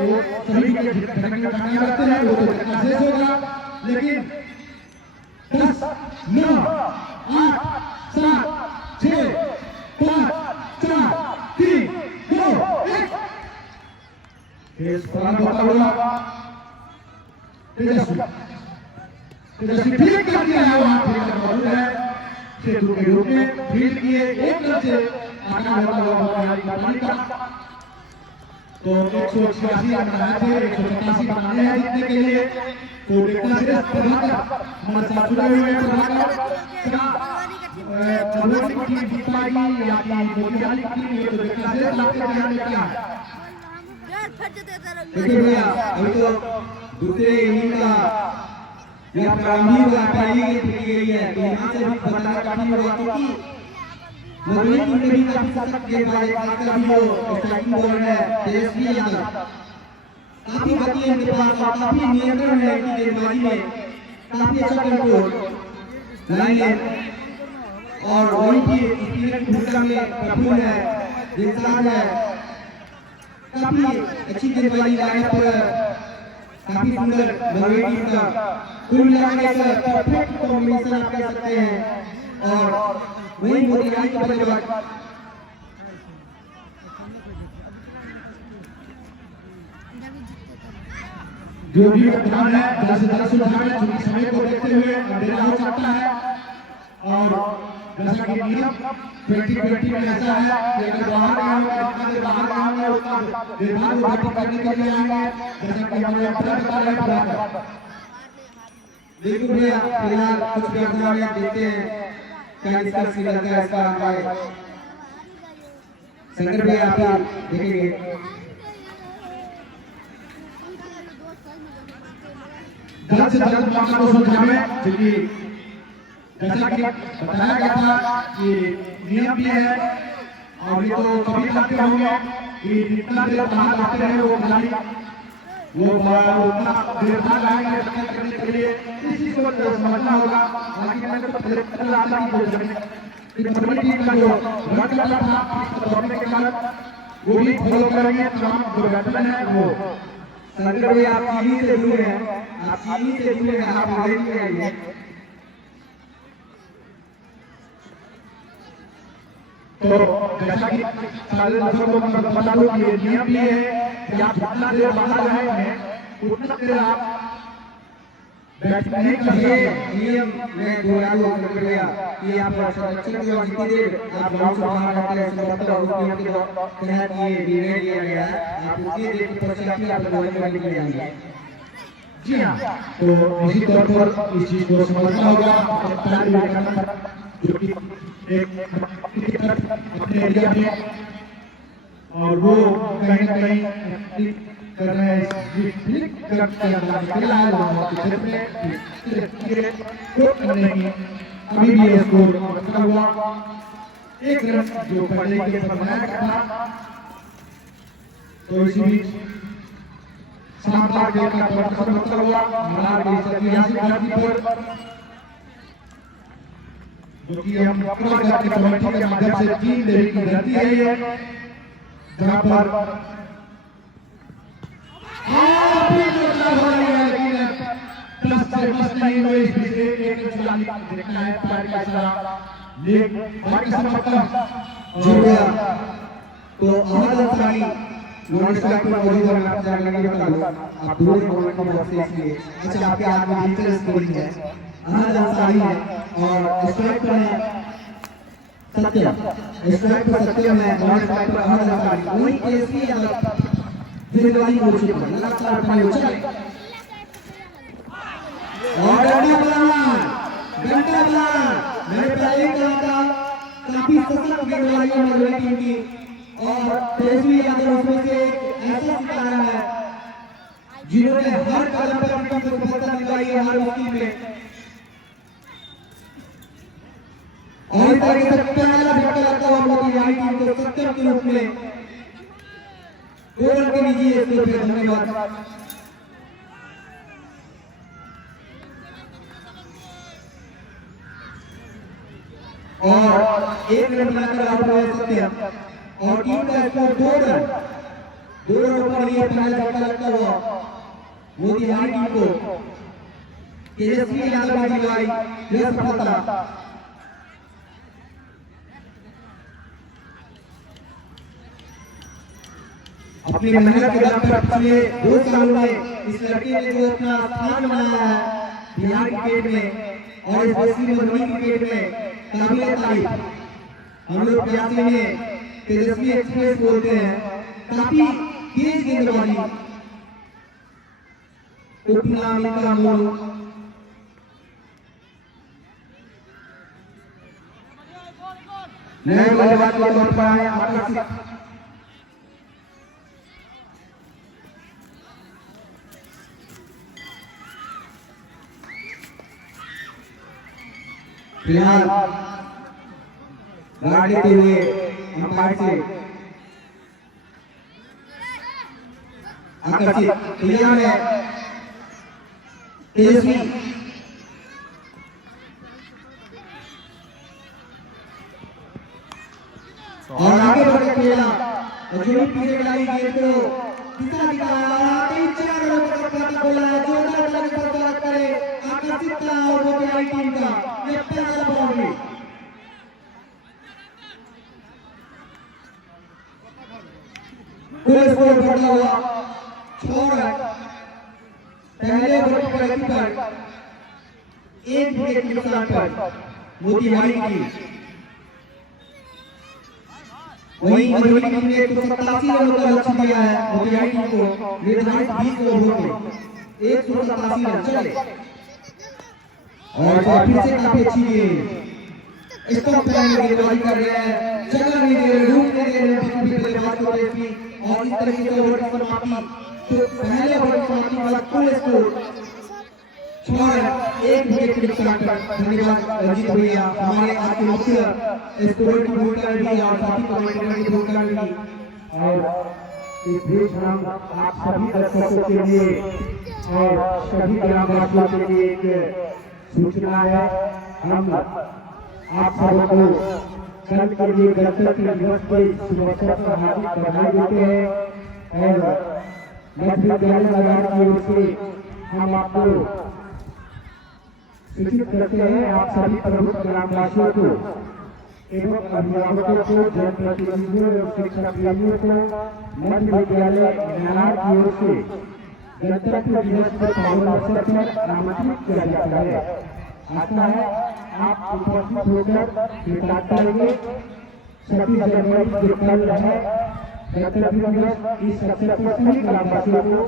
वो सभी के धड़कन कामयाब रहते हैं, वो तो धड़कना शेष होगा। लेकिन 10, 9, 8, 7, 6, 5, 4, 3, 2, 1 इस प्रारंभ होता हुआ तेजस्वी फील्ड कर दिया है, वहां फील्ड मौजूद है सेतु के रूप में। फील्ड किए एक रन से आगे होता हुआ पानी का तो 186 रन बनाए थे, 187 बनाने हैं जीतने के लिए। तो देखना है प्रभाकर हमारे साथ जुड़े हुए हैं। प्रभाकर क्या मधुबनी की टीम जीत पाएगी या कि मोतिहारी की टीम? ये तो देखना है। आपके ध्यान में क्या है? देखिए भैया, अभी तो दूसरे इनिंग का या प्रारंभिक पहली गेंद खेली गई है, तो यहाँ से भी बताना काफी होगा क्योंकि मधुबनी टीम में भी काफी सशक्त गेंदबाज खासकर अभी जो स्ट्राइकिंग बॉलर है तेजस्वी यादव, काफी गति है उनके पास और काफी नियंत्रण है इनकी गेंदबाजी में, काफी अच्छा कंट्रोल लाइन और वहीं की स्पिनर की भूमिका में प्रफुल्ल है, दिलशाद है, काफी अच्छी गेंदबाजी लाइन पर काफी सुंदर मधुबनी टीम का कुल मिलाकर एक परफेक्ट कॉम्बिनेशन आप कह सकते हैं। और वही मोतिहारी का बल्लेबाज जो भी ध्यान है जैसे जैसे ध्यान है चूंकि समय को देखते हुए अंधेरा हो सकता है और जैसा कि नियम 2020 में ऐसा है कि अगर बाहर आएंगे जितना देर बाहर आएंगे उतना विभाग को बैटिंग करने के लिए आएंगे, जैसा कि हमें अपना बता रहे हैं। बिल्कुल भैया, फिलहाल कुछ व्यवधान देखते हैं क्या इसका श्रीलंका है इसका अंपायर शंकर भैया आप देखेंगे। जल्द से जल्द मामला को सुलझाएं, क्योंकि जैसा कि बताया गया था कि नियम भी है और ये तो कभी करते होंगे कि जितना देर बाहर आते हैं वो खिलाड़ी वो उतना देर बाहर आएंगे रक्षा करने के लिए, इस चीज को समझना होगा। हालांकि मैंने तो पहले कल आता ही मधुबनी टीम का जो रन लगा था दौड़ने के बाद वो भी फॉलो करेंगे। तमाम जो बैट्समैन है वो शंकर भैया आप टीवी से जुड़े हैं, आप टीवी से जुड़े हैं, आप आगे नहीं आइए। तो जैसा कि सारे दर्शकों को बता दूं कि ये नियम भी है कि आप जितना देर बाहर रहेंगे उतना देर आप बैटिंग नहीं कर सकते। नियम में दोहरा दूं शंकर भैया कि आप संरक्षण के बाद जितनी देर आप ग्राउंड से बाहर रहते हैं संभवतः उस नियम के तहत ये निर्णय लिया गया है, आप उसी देर के पश्चात ही आप बॉलिंग करने के लिए आएंगे। जी हाँ, तो निश्चित तौर पर इस चीज को समझना होगा जो कि एक अपने एरिया में और वो कहीं ना कहीं कर रहे हैं अभी भी स्कोर हुआ एक रन जो पहले के बनाया गया था। तो इसी बीच शानदार गेंद का प्रदर्शन हुआ हमारा ऐतिहासिक धरती पर, जो कि हम अपना जाति कमेटी के माध्यम से 3 देवी की धरती है ये, जहाँ पर प्लस से प्लस नहीं हुए इस बीच एक देखना है पैर का इशारा लेग बाकी सब मतलब जी भैया, तो अहमद अंसारी नॉन स्ट्राइक पर मौजूद है। मैं आपको जानकारी बता दूं, आप दूर बोलने की वजह से इसलिए अच्छा आपके हाथ में डिजिटल स्कोरिंग है। अहमद अंसारी है और स्ट्राइक पर है सत्यम, स्ट्राइक पर सत्यम है, नॉन स्ट्राइक पर अहमद अंसारी। वही तेजस्वी यादव जिम्मेदारी मोर्चे पर लगातार अपनी ओर चले और घंटा बना मैंने पहले कहा था काफी सशक्त गेंदबाजी है मधुबनी टीम की और तेजस्वी यादव उसमें से एक ऐसा सितारा है जिन्होंने हर कदम पर अपनी सफलता दिलाई है हर मुकाम में। और इस तरह से पहला झटका लगता हुआ मोतिहारी टीम को 70 के रूप में 2 रन के लीजिए स्कोर पे। धन्यवाद। और 1 रन बनाकर आउट हुए सत्यम और टीम का स्कोर 2 रन 2 रनों पर लिए पहला झटका लगता हुआ मोतिहारी टीम को तेजस्वी यादव की दिलवाई यह सफलता। अपनी मेहनत के दम पर पिछले 2 सालों में इस लड़के ने जो अपना स्थान बनाया है बिहार क्रिकेट में और स्पेशली मधुबनी क्रिकेट में काबिल तारीफ। हम लोग प्यासे में तेजस्वी एक्सप्रेस बोलते हैं। काफी तेज गेंदबाजी ओपनर का मोड़ नए बल्लेबाज के तौर पर आए आकर्षित फिलहाल गार्ड लेते हुए अंपायर से आकर्षित तैयार है तेजस्वी और आगे बढ़कर खेला और जो भी पीछे खिलाड़ी गेंद को दिशा दिखाया 3-4 रनों का टक्कर बोला जोरदार लगे पर बात करे आकर्षित का और वो बिहारी टीम का ये पहला बाउंड्री। कुल स्कोर बढ़ा हुआ 6 रन पहले ओवर की प्रगति पर 1 विकेट के नुकसान पर मोतिहारी की। वहीं मधुबनी टीम ने 187 रनों का लक्ष्य दिया है मोतिहारी टीम को निर्धारित 20 ओवरों में 187 रन चले और फिर से काफी अच्छी गेंद स्टॉप लाइन में गेंदबाजी कर रहे हैं जगह नहीं दे रहे रूट नहीं दे रहे हैं बल्लेबाज को तेजस्वी और इस तरह से ओवर की समाप्ति तो पहले ओवर की समाप्ति वाला कुल स्कोर 6 रन 1 विकेट के नुकसान पर। धन्यवाद रंजीत भैया हमारे आज के मुख्य स्कोर की भूमिका भी और साथी कमेंटेटर की भूमिका भी। और इस बीच हम आप सभी दर्शकों के लिए और सभी ग्रामवासियों के लिए एक सूचना है। हम आप सबको कल के लिए गणतंत्र दिवस के शुभ अवसर पर हार्दिक बधाई देते हैं और मध्य विद्यालय बाजार की ओर से हम आपको सूचित करते हैं आप सभी प्रमुख ग्रामवासियों को एवं अभिभावकों को जनप्रतिनिधियों एवं शिक्षक प्रेमियों को मध्य विद्यालय नालार की ओर से गणतंत्र दिवस के पावन अवसर पर आमंत्रित किया जाता है। आशा है आप उपस्थित होकर विकास करेंगे। 26 जनवरी जो कल है गणतंत्र दिवस इस अवसर पर सभी ग्रामवासियों को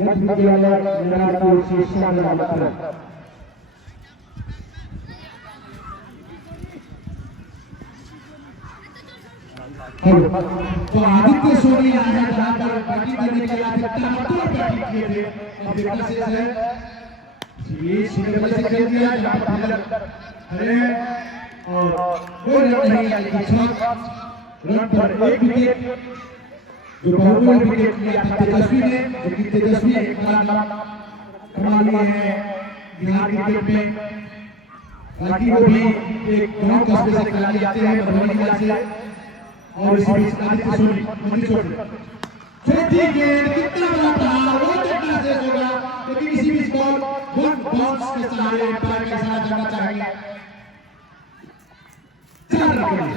मध्य विद्यालय नालार की ओर से शामिल आमंत्रण। तो आदित्य सोनी आया जहां पर बैटिंग करने के लिए ताबड़तोड़ बैटिंग किए थे। अब देखना शेष है ये सीधे से खेल दिया जहां पर फील्डर खड़े हैं और कोई रन नहीं आई थी। 6 रन पर 1 विकेट जो बहुमूल्य विकेट लिया था तेजस्वी ने जो कि तेजस्वी एक बड़ा कमा लिए हैं बिहार क्रिकेट में। बाकी वो भी एक गांव कस्बे से खिलाड़ी आते हैं मधुबनी जिला से और इसी बीच आदित्य सोनी मनी छोटी गेंद कितना बड़ा था वो चक्का से हो गया लेकिन इसी बीच बॉल वन बाउंस के सहारे अंपायर के साथ जाना चाहिए 4 रन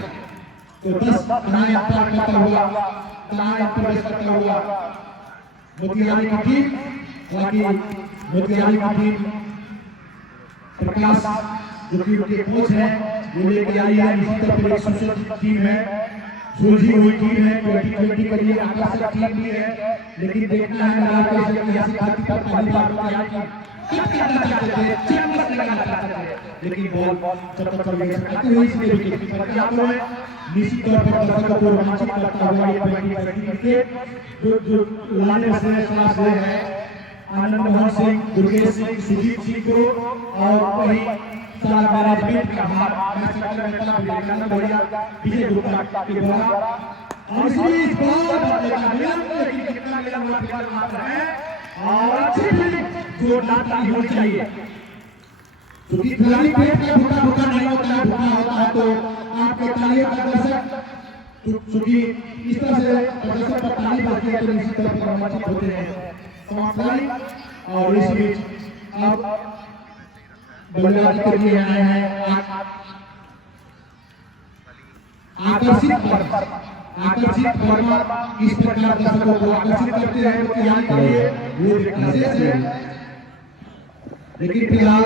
तो 10 बनाए अंपायर करता हुआ बनाए अंपायर करता हुआ मोतिहारी की टीम। बाकी मोतिहारी की टीम प्रकाश जो कि उनके कोच हैं वो लेके आई है। इसी तरह एक सुसज्जित टीम है सुलझी हुई टीम है 2020 के लिए आकर्षक टीम भी है। लेकिन देखना है नालार के ऐतिहासिक धरती पर पहली बार मोतिहारी की कप करना चाहते थे चैंपियंस लगाना चाहते थे लेकिन बॉल जब तक चल गई आती हुई इसलिए विकेट कीपर की आपको है निश्चित तौर पर दर्शकों को रोमांचित करता हुआ ये 2020 विकेट जो लाने से श्वास ले है आनंद मोहन सिंह दुर्गेश सिंह सुजीत सिंह को और वही सारा मैनेजमेंट का भार मैच का विवेकानंद भैया विजय गुप्ता के द्वारा और इसी बॉल बदलेगा लेकिन कितना मिला हुआ फिलहाल मात्र है और अच्छी फील्डिंग जोरदार की होनी चाहिए क्योंकि खिलाड़ी पेट में भूखा नहीं होता है भूखा होता है तो आपके तालियों का दर्शक क्योंकि इस तरह से प्रदर्शन पर ताली बजती है तो इसी तरह पर रोमांचित होते हैं समाप्त। और इस बीच अब बल्लेबाजी के लिए आए हैं आकर्षित वर्मा। इस प्रकार दर्शकों को आकर्षित करते हैं तो तैयारी के लिए वो देखना शेष है। लेकिन फिलहाल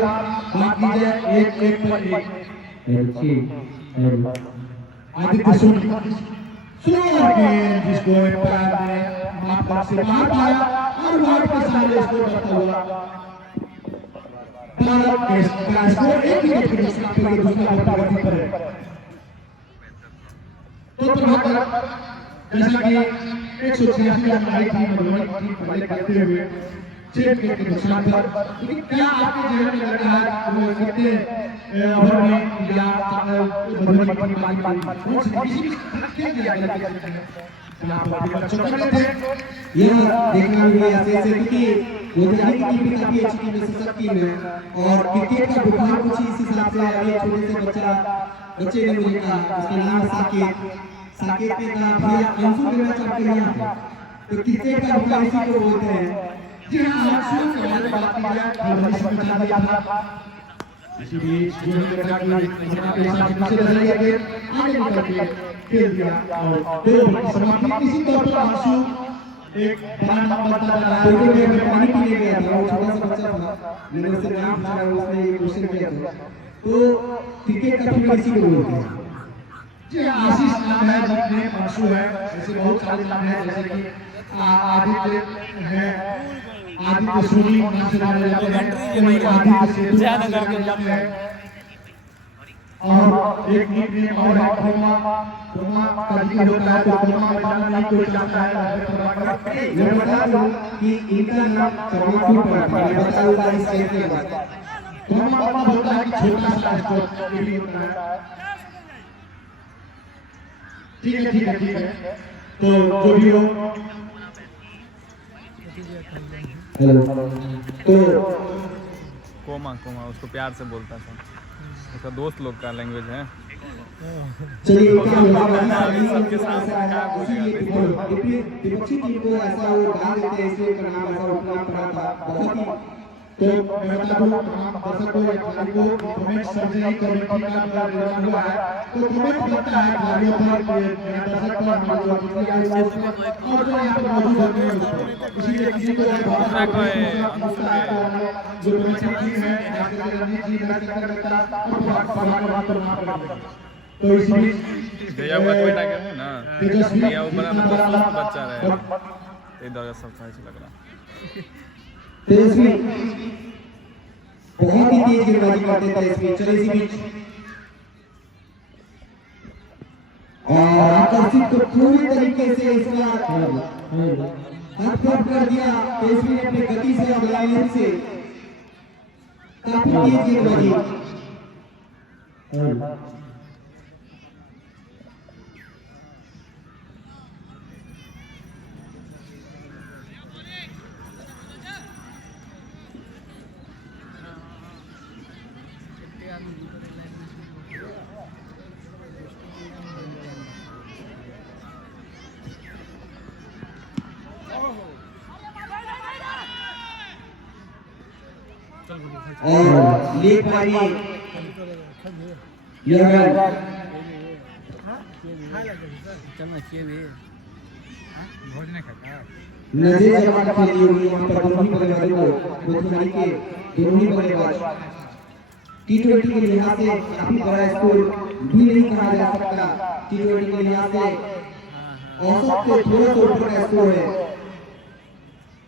बात की जाए एक पर एक आदित्य सुंदर गेंद जिसको पैर में मार से मार पाया और मार के सामने इसको करता हुआ भारत का स्कोर एक विकेट के नुकसान पर दूसरा बल्लेबाजी पर है। तो प्रभाकर जैसा कि 186 रन आई थी मधुबनी टीम पहले करते हुए 6 विकेट के नुकसान पर, लेकिन क्या आपके जहन में लग रहा है वो कितने ओवर में या मधुबनी टीम कौन सी किसी खेल दिया गया जहां पर चौके थे यह देखना भी ऐसे क्योंकि मोतिहारी की टीम भी काफी अच्छी टीम है, सशक्त टीम है और क्रिकेट का बुखार कुछ इस हिसाब से अभी छोटे से बच्चे ने मुझे कहा उसका नाम साकेत ने कहा भैया अंशु के मैच आपके यहाँ पे तो क्रिकेट का बुखार इसी को बोलते हैं। जी हाँ, अंशु के बारे में बात की जाए मधुबनी से बचा दिया था। इसी बीच जो लगा कि यहाँ पे साथ पीछे रह गया गेंद आगे निकल के खेल दिया और 2 ओवर की समाप्ति। इसी तौर पर अंशु एक बड़ा नाम बनता जा रहा है। क्योंकि मैं पानी पीने गया था, वो छोटा सा बच्चा था, मैंने उससे नाम पूछा, उसने ये क्वेश्चन किया था। तो क्रिकेट का फील्ड इसी को बोलते हैं। जी आशीष नाम है जिसमें अंशु है, ऐसे बहुत सारे नाम हैं जैसे कि आदित्य है, आदित्य सोनी नाम से जाने जाते हैं, कोई आदित्य से जाने जाते हैं और एक निकनेम और है कोमा का जिक्र होता है तो कोमा में जाना नहीं कोई चाहता है। मैं बता दूं कि इनका नाम चमकपुर पड़ता है, बता दूंगा इस खेल के बाद। कोमा का होता है कि छोटा सा स्कोर ये भी होता है। ठीक है तो जो भी हो हेलो तो कोमा उसको प्यार से बोलता था, उसका दोस्त लोग का लैंग्वेज है। चलिए सबके साथ विपक्षी टीम को ऐसा वो गा देते हैं, इसलिए उनका नाम ऐसा उठना पड़ा था। बहुत ही तो मैं बता दूं तमाम दर्शकों या खिलाड़ियों को कमेंट सर्जरी कमेटी का निर्माण हुआ है तो कमेंट करता है खिलाड़ियों पर मेरा दर्शक पर हमारा जो अतिथि आए हुए उसमें और जो यहाँ पर मौजूद होते हैं उसमें इसीलिए किसी को जो कमेटी टीम है रणजीत जी मैच करता और तो इसी बीच जया हुआ बेटा क्या है ना, जया हुआ बड़ा मतलब बच्चा रहे इधर सब अच्छा लग रहा। तेजस्वी बहुत ही तेज गेंदबाजी करते थे इसमें। चले इसी बीच और आकर्षित को पूरी तरीके से इस बार हटफट कर दिया तेजस्वी ने अपनी गति से और लाइन से काफी तेज गेंदबाजी। और लेग मारी यह नजर जमा खेली हुई यहाँ पर दोनों ही बल्लेबाजों को मोतिहारी के दोनों ही बल्लेबाज टी20 के लिहाज से काफी बड़ा स्कोर भी नहीं कहा जा सकता। टी20 के लिहाज से औसत से थोड़ा सा ऊपर का स्कोर है।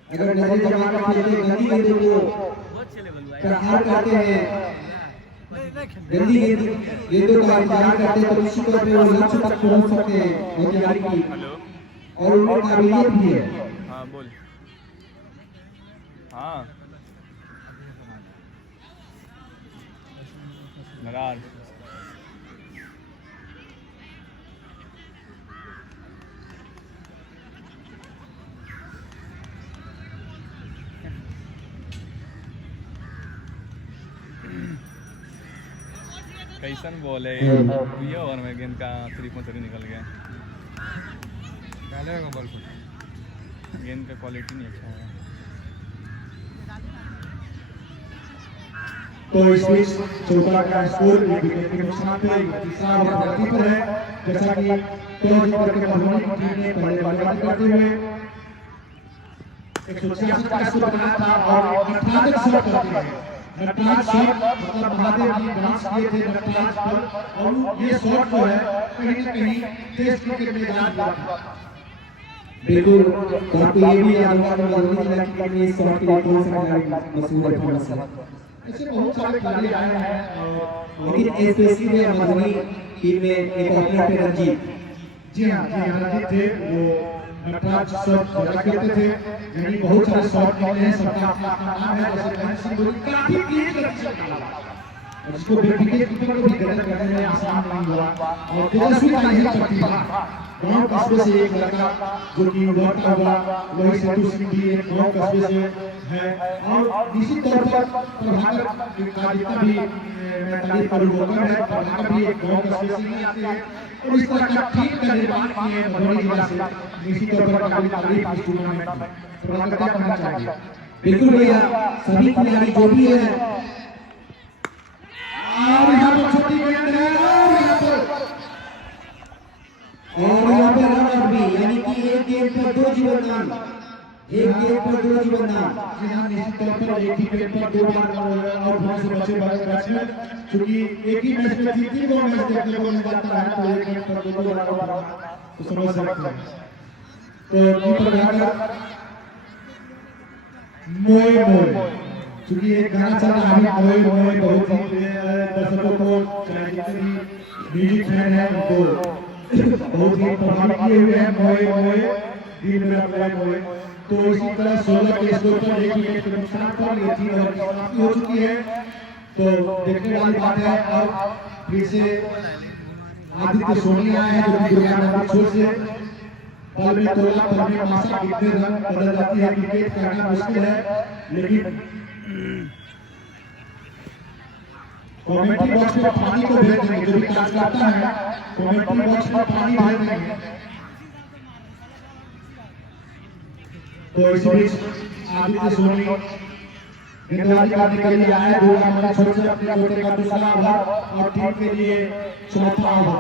अगर नजर जमा कर खेलते गंदी गेंदों को प्रहार करते हैं, गंदी गेंदों का इंतजार करते हैं तो निश्चित तौर पर वो लक्ष्य तक पहुंच सकते हैं मोतिहारी की और उनकी काबिलियत भी है। हाँ बोल। हाँ नरार कैसन बॉल है ये ओवर में गेंद का 3 निकल गया। गेंद का क्वालिटी नहीं अच्छा है। तो इस बीच चौथा का स्कोर एक विकेट के नुकसान पे तीसरा ओवर प्रगति पर है। जैसा कि टॉस जीत करके मधुबनी की टीम ने पहले बल्लेबाजी करते हुए 166 का स्कोर बनाया था और 98 शॉट करते हैं। नटराज शॉट मतलब महादेव जी डांस किए थे नटराज पर और ये शॉट जो है कहीं ना कहीं टेस्ट क्रिकेट में याद हुआ था। बिल्कुल, तो आपको ये भी याद होगा कि मधुबनी जिला की टीम में इस शॉट के लिए कौन सा खिलाड़ी मशहूर है थोड़ा सा। ऐसे बहुत सारे खिलाड़ी आए हैं लेकिन स्पेशली मधुबनी टीम में एक ओपनर थे रंजीत। जी हाँ रंजीत थे, वो नटराज शॉट ज्यादा खेलते थे, यानी बहुत सारे शॉट निकले हैं, सबका अपना अपना नाम है। जैसे महेंद्र सिंह धोनी काफी क्लीन गति से खेला और जिसको विकेट कीपर को भी गलत करने में आसान नहीं हुआ और तेजस्वी का यही प्रतिभा। गांव कस्बे से एक लड़का जो कि लौटता हुआ वही सेतु सिंह भी एक गांव कस्बे से है और निश्चित तौर पर प्रभाकर का जितना भी मैं तारीफ करूँ वो कम है। प्रभाकर भी एक गांव कस्बे से ही आते हैं और इस तरह का टीम का निर्माण किए हैं मधुबनी जिला से। निश्चित तौर पर काफी तारीफ इस टूर्नामेंट में। प्रभाकर क्या कहना चाहेंगे? बिल्कुल भैया, सभी खिलाड़ी जो भी है और यहाँ पर छोटी गेंद है और यहाँ पे रन आउट भी, यानी कि एक गेंद पर 2 जीवनदान, एक गेंद पर 2 जीवनदान। यहाँ निश्चित तौर पर एक ही गेंद पर 2 बार आउट होने से बचे बैट्समैन, क्योंकि एक ही मैच में 3 मैच देखने को मिल जाता है तो एक गेंद पर 2 बार तो समझ सकते हैं। तो कीपर जाकर मोए मोए, क्योंकि एक गाना चल रहा है मोए मोए, बहुत ही दर्शकों को चाहे जितने भी म्यूजिक फैन है उनको बहुत ही प्रभावित किए हुए हैं। मोए मोए दिल मेरा मोए मोए। तो इसी तरह 16 के स्कोर पर एक विकेट के नुकसान पर ये 3 ओवर की समाप्ति हो चुकी है। तो देखने वाली बात है अब फिर से आदित्य सोनी आए हैं जो कि गुरगांव छोर से बल में तोला बल में मासा कितने रन बदल जाती है विकेट करना मुश्किल है। लेकिन कमेंट्री बॉक्स में पानी को भेज देंगे, जो भी काज करता है कमेंट्री बॉक्स में पानी भेज देंगे। तो इस बीच आदित्य सोनी गेंदबाजी करने के लिए आए। गुरगांव छोर से अपने कोटे का दूसरा ओवर और टीम के लिए चौथा ओवर।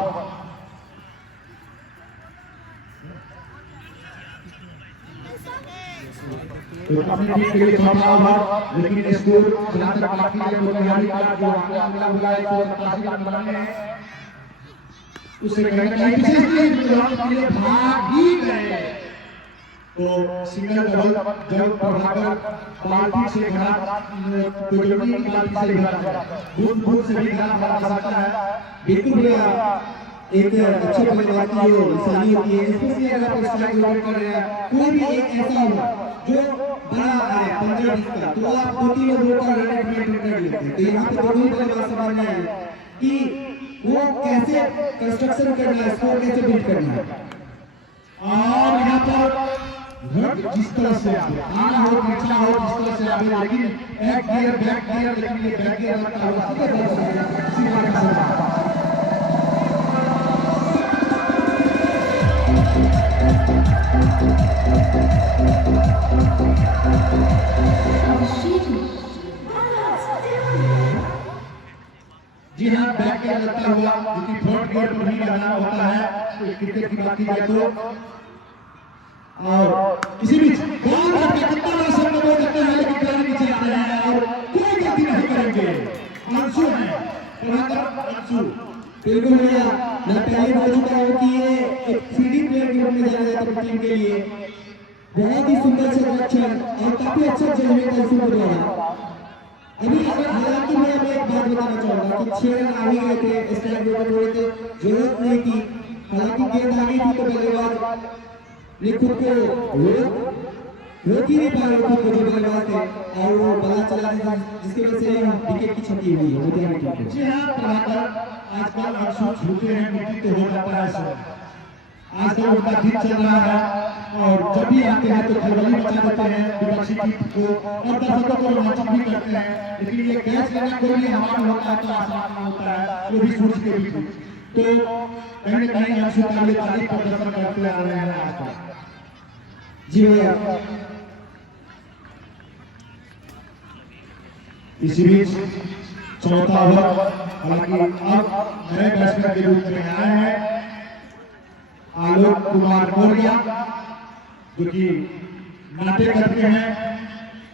तो अपनी टीम के लिए चौथा ओवर, लेकिन स्कोर जहां तक बाकी है मोतिहारी का जो अगला हुआ है 187 रन बनाने हैं उससे कहीं ना कहीं पीछे भाग ही गए। तो सिंगल डबल जब प्रभाकर बाल्टी से घड़ा तो जल्दी बाल्टी से घड़ा बूंद बूंद से भी घड़ा भरा जा सकता है। बिल्कुल भैया, एक अच्छे बल्लेबाज की जो निशानी होती है, स्पेशली अगर आप स्ट्राइक आउट कर रहे हैं, कोई भी एक ऐसा हो जो बड़ा है 15-20 का, तो आप 2-3 ओवर का रन एट कर लेते हैं। तो यहाँ पे दोनों बल्लेबाज समझना है कि वो कैसे कंस्ट्रक्शन करना है, स्कोर कैसे बिल्ड करना है। और यहाँ पर जिस तरह से आना हो पीछा हो जिस तरह से आगे, लेकिन बैक गियर लेकिन ये बैक गियर लगता है सीधा का सीधा। जी हाँ, बैक गियर लगता हुआ, क्योंकि फ्रंट गियर पर भी लगाना होता है क्रिकेट की बात की जाए तो। और इसी बीच बॉल का कितना बड़ा शॉट वो करते हैं लेकिन खिलाड़ी नीचे आ रहे हैं और कोई गलती नहीं करेंगे। आंसू है प्रभाकर आंसू। बिल्कुल भैया, मैं पहले बोल चुका हूँ कि ये एक फील्डिंग प्लेयर के रूप में जाना जाता है टीम के लिए। बहुत ही सुंदर सिलेक्शन और काफी अच्छा जजमेंट है इसमें द्वारा। अभी हालांकि मैं एक बात बताना चाहूंगा कि 6 रन आ ही गए थे, स्ट्राइक आउट हुए थे, जरूरत नहीं थी। हालांकि गेंद आ गई थी तो बल्लेबाज ने खुद को रोक ही नहीं पाया, खुद को जो बल्लेबाज थे और वो बल्ला चला जिसकी वजह से विकेट की क्षति हुई है मोतिहारी टीम को। जी हाँ प्रभाकर, आजकल आंसू छूते हैं मिट्टी तो हो जाता है सर। आजकल उनका दिन चल रहा है और जब भी आते हैं तो खलबली मचा देते हैं विपक्षी टीम को और दर्शकों को रोमांचित भी करते हैं। लेकिन ये कैच लेना कोई भी हमारा होता है तो आसान नहीं होता है, वो भी सोच के भी। तो कहीं ना कहीं आंसू ताली प्रदर्शन करते आ रहे हैं आजकल। जी भैया। इसी बीच चौथा ओवर, हालांकि अब नए बैट्समैन के रूप में आए हैं आलोक कुमार मौर्य, जो कि नाट्य करते हैं।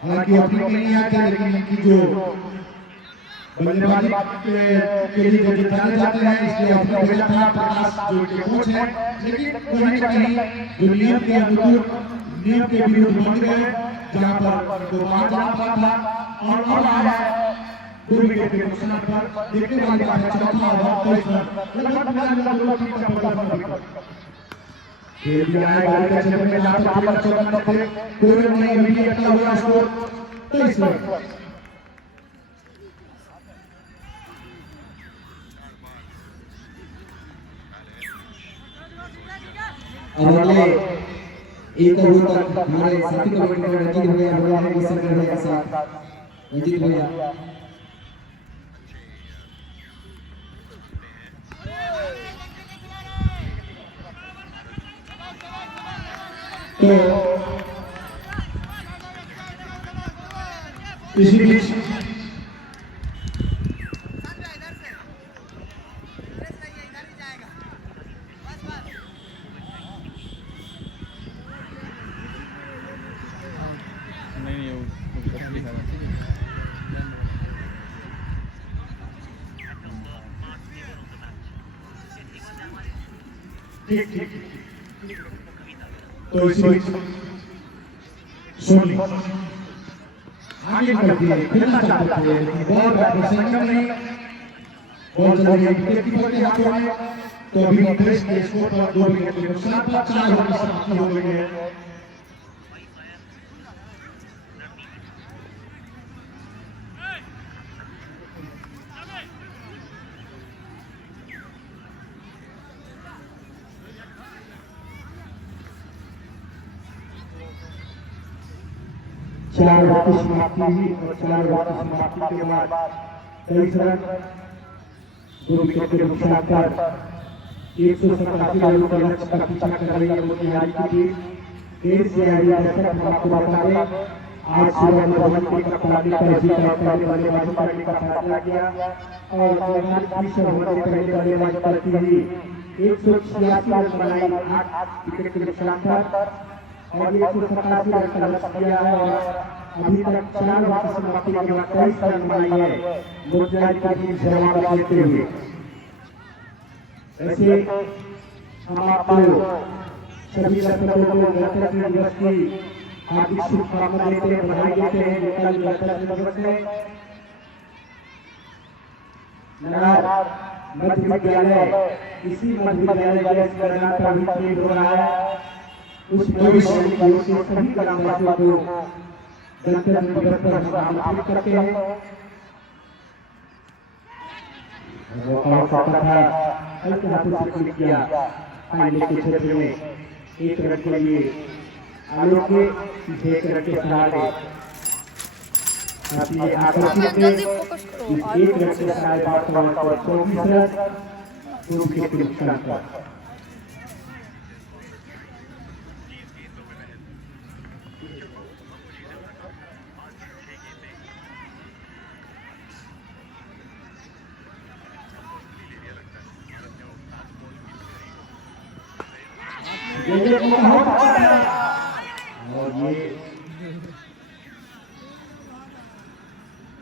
हालांकि अपनी नहीं आते, लेकिन इनकी जो बल्लेबाजी के लिए जो जाने जाते हैं, इसलिए अपना भेजा था प्रकाश जो के कोच हैं, लेकिन कहीं ना कहीं जो नियम के अनुकूल नियम के विरुद्ध बन गए, जहां पर इनको बाहर जाना पड़ा था। और अब आया है 2 विकेट के नुकसान पर। देखने वाली बात है चौथा ओवर तो इस पर लगभग मिला टीम का प्रदर्शन खेल दिया है गाड़ी के क्षेत्र में, जहां पर 14 रन थे, कोई रन नहीं, अभी भी अगला हुआ स्कोर 23 रन। अब अगले एक ओवर तक हमारे साथी कमेटी में रंजीत भैया हो रहे हैं किशन भैया के साथ। रंजीत भैया तो इसी बीच नहीं वो लिखा था। ठीक। तो इसी बीच सोनी आगे बढ़ती है, खेलना चाहते थे, लेकिन बॉल संगम नहीं, बॉल चल रही है विकेट कीपर के हाथों में। तो अभी देश के स्कोर पर 2 विकेट के नुकसान पर 4 ओवर की समाप्ति हो गई है। चार ओवर की समाप्ति हुई और 4 ओवर की समाप्ति के बाद 23 रन 2 विकेट के नुकसान पर 187 रनों के लक्ष्य का पीछा कर रही है मोतिहारी की टीम। देर से आई दर्शक हम आपको बता दें, आज सुबह मधुबन की कप्तानी पर जीत और पहले बल्लेबाजी करने का फैसला किया और 49 ओवर में पहले बल्लेबाजी करती हुई 186 रन बनाई 8 विकेट के नुकसान पर और 187 रन का लक्ष्य किया है। और अभी तक 4 ओवर की समाप्ति के बाद 23 रन बनाई है मोतिहारी की टीम शर्मा खेलते हुए। ऐसे हम आपको सभी दर्शकों को गणतंत्र दिवस की हार्दिक शुभकामनाएं देते हैं, बधाई देते हैं। कल गणतंत्र दिवस है। नगर मध्य विद्यालय, इसी मध्य विद्यालय जिस गणना का भी खेल हो रहा है, उस भविष्य की ओर से सभी ग्रामवासियों को गणतंत्र दिवस पर हम आमंत्रित करते हैं। हल्के हाथों से क्लिक किया फाइनल के क्षेत्र में 1 रन के लिए आलोक के पीछे 1 रन के सहारे काफी आकर्षित थे। इस 1 रन के सहारे 24 रन 2 विकेट के नुकसान पर। और ये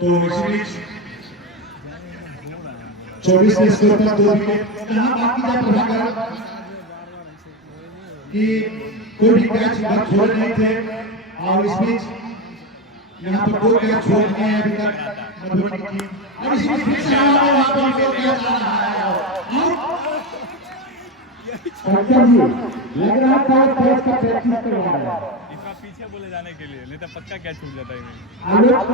तो इस बीच 24 के स्कोर पर 2 विकेट। यहाँ बात की जाए प्रभाकर कि कोई भी कैच घर छोड़ नहीं थे और इस बीच यहाँ पर कोई कैच छोड़ नहीं है अभी तक मधुबनी की टीम। और इस बीच फिर से वहाँ पर कोई कैच आ रहा है और जी लग रहा था कैच का प्रैक्टिस करवा रहा है, इतना पीछे बोले जाने के लिए, नहीं तो पक्का कैच छूट जाता है। आलोक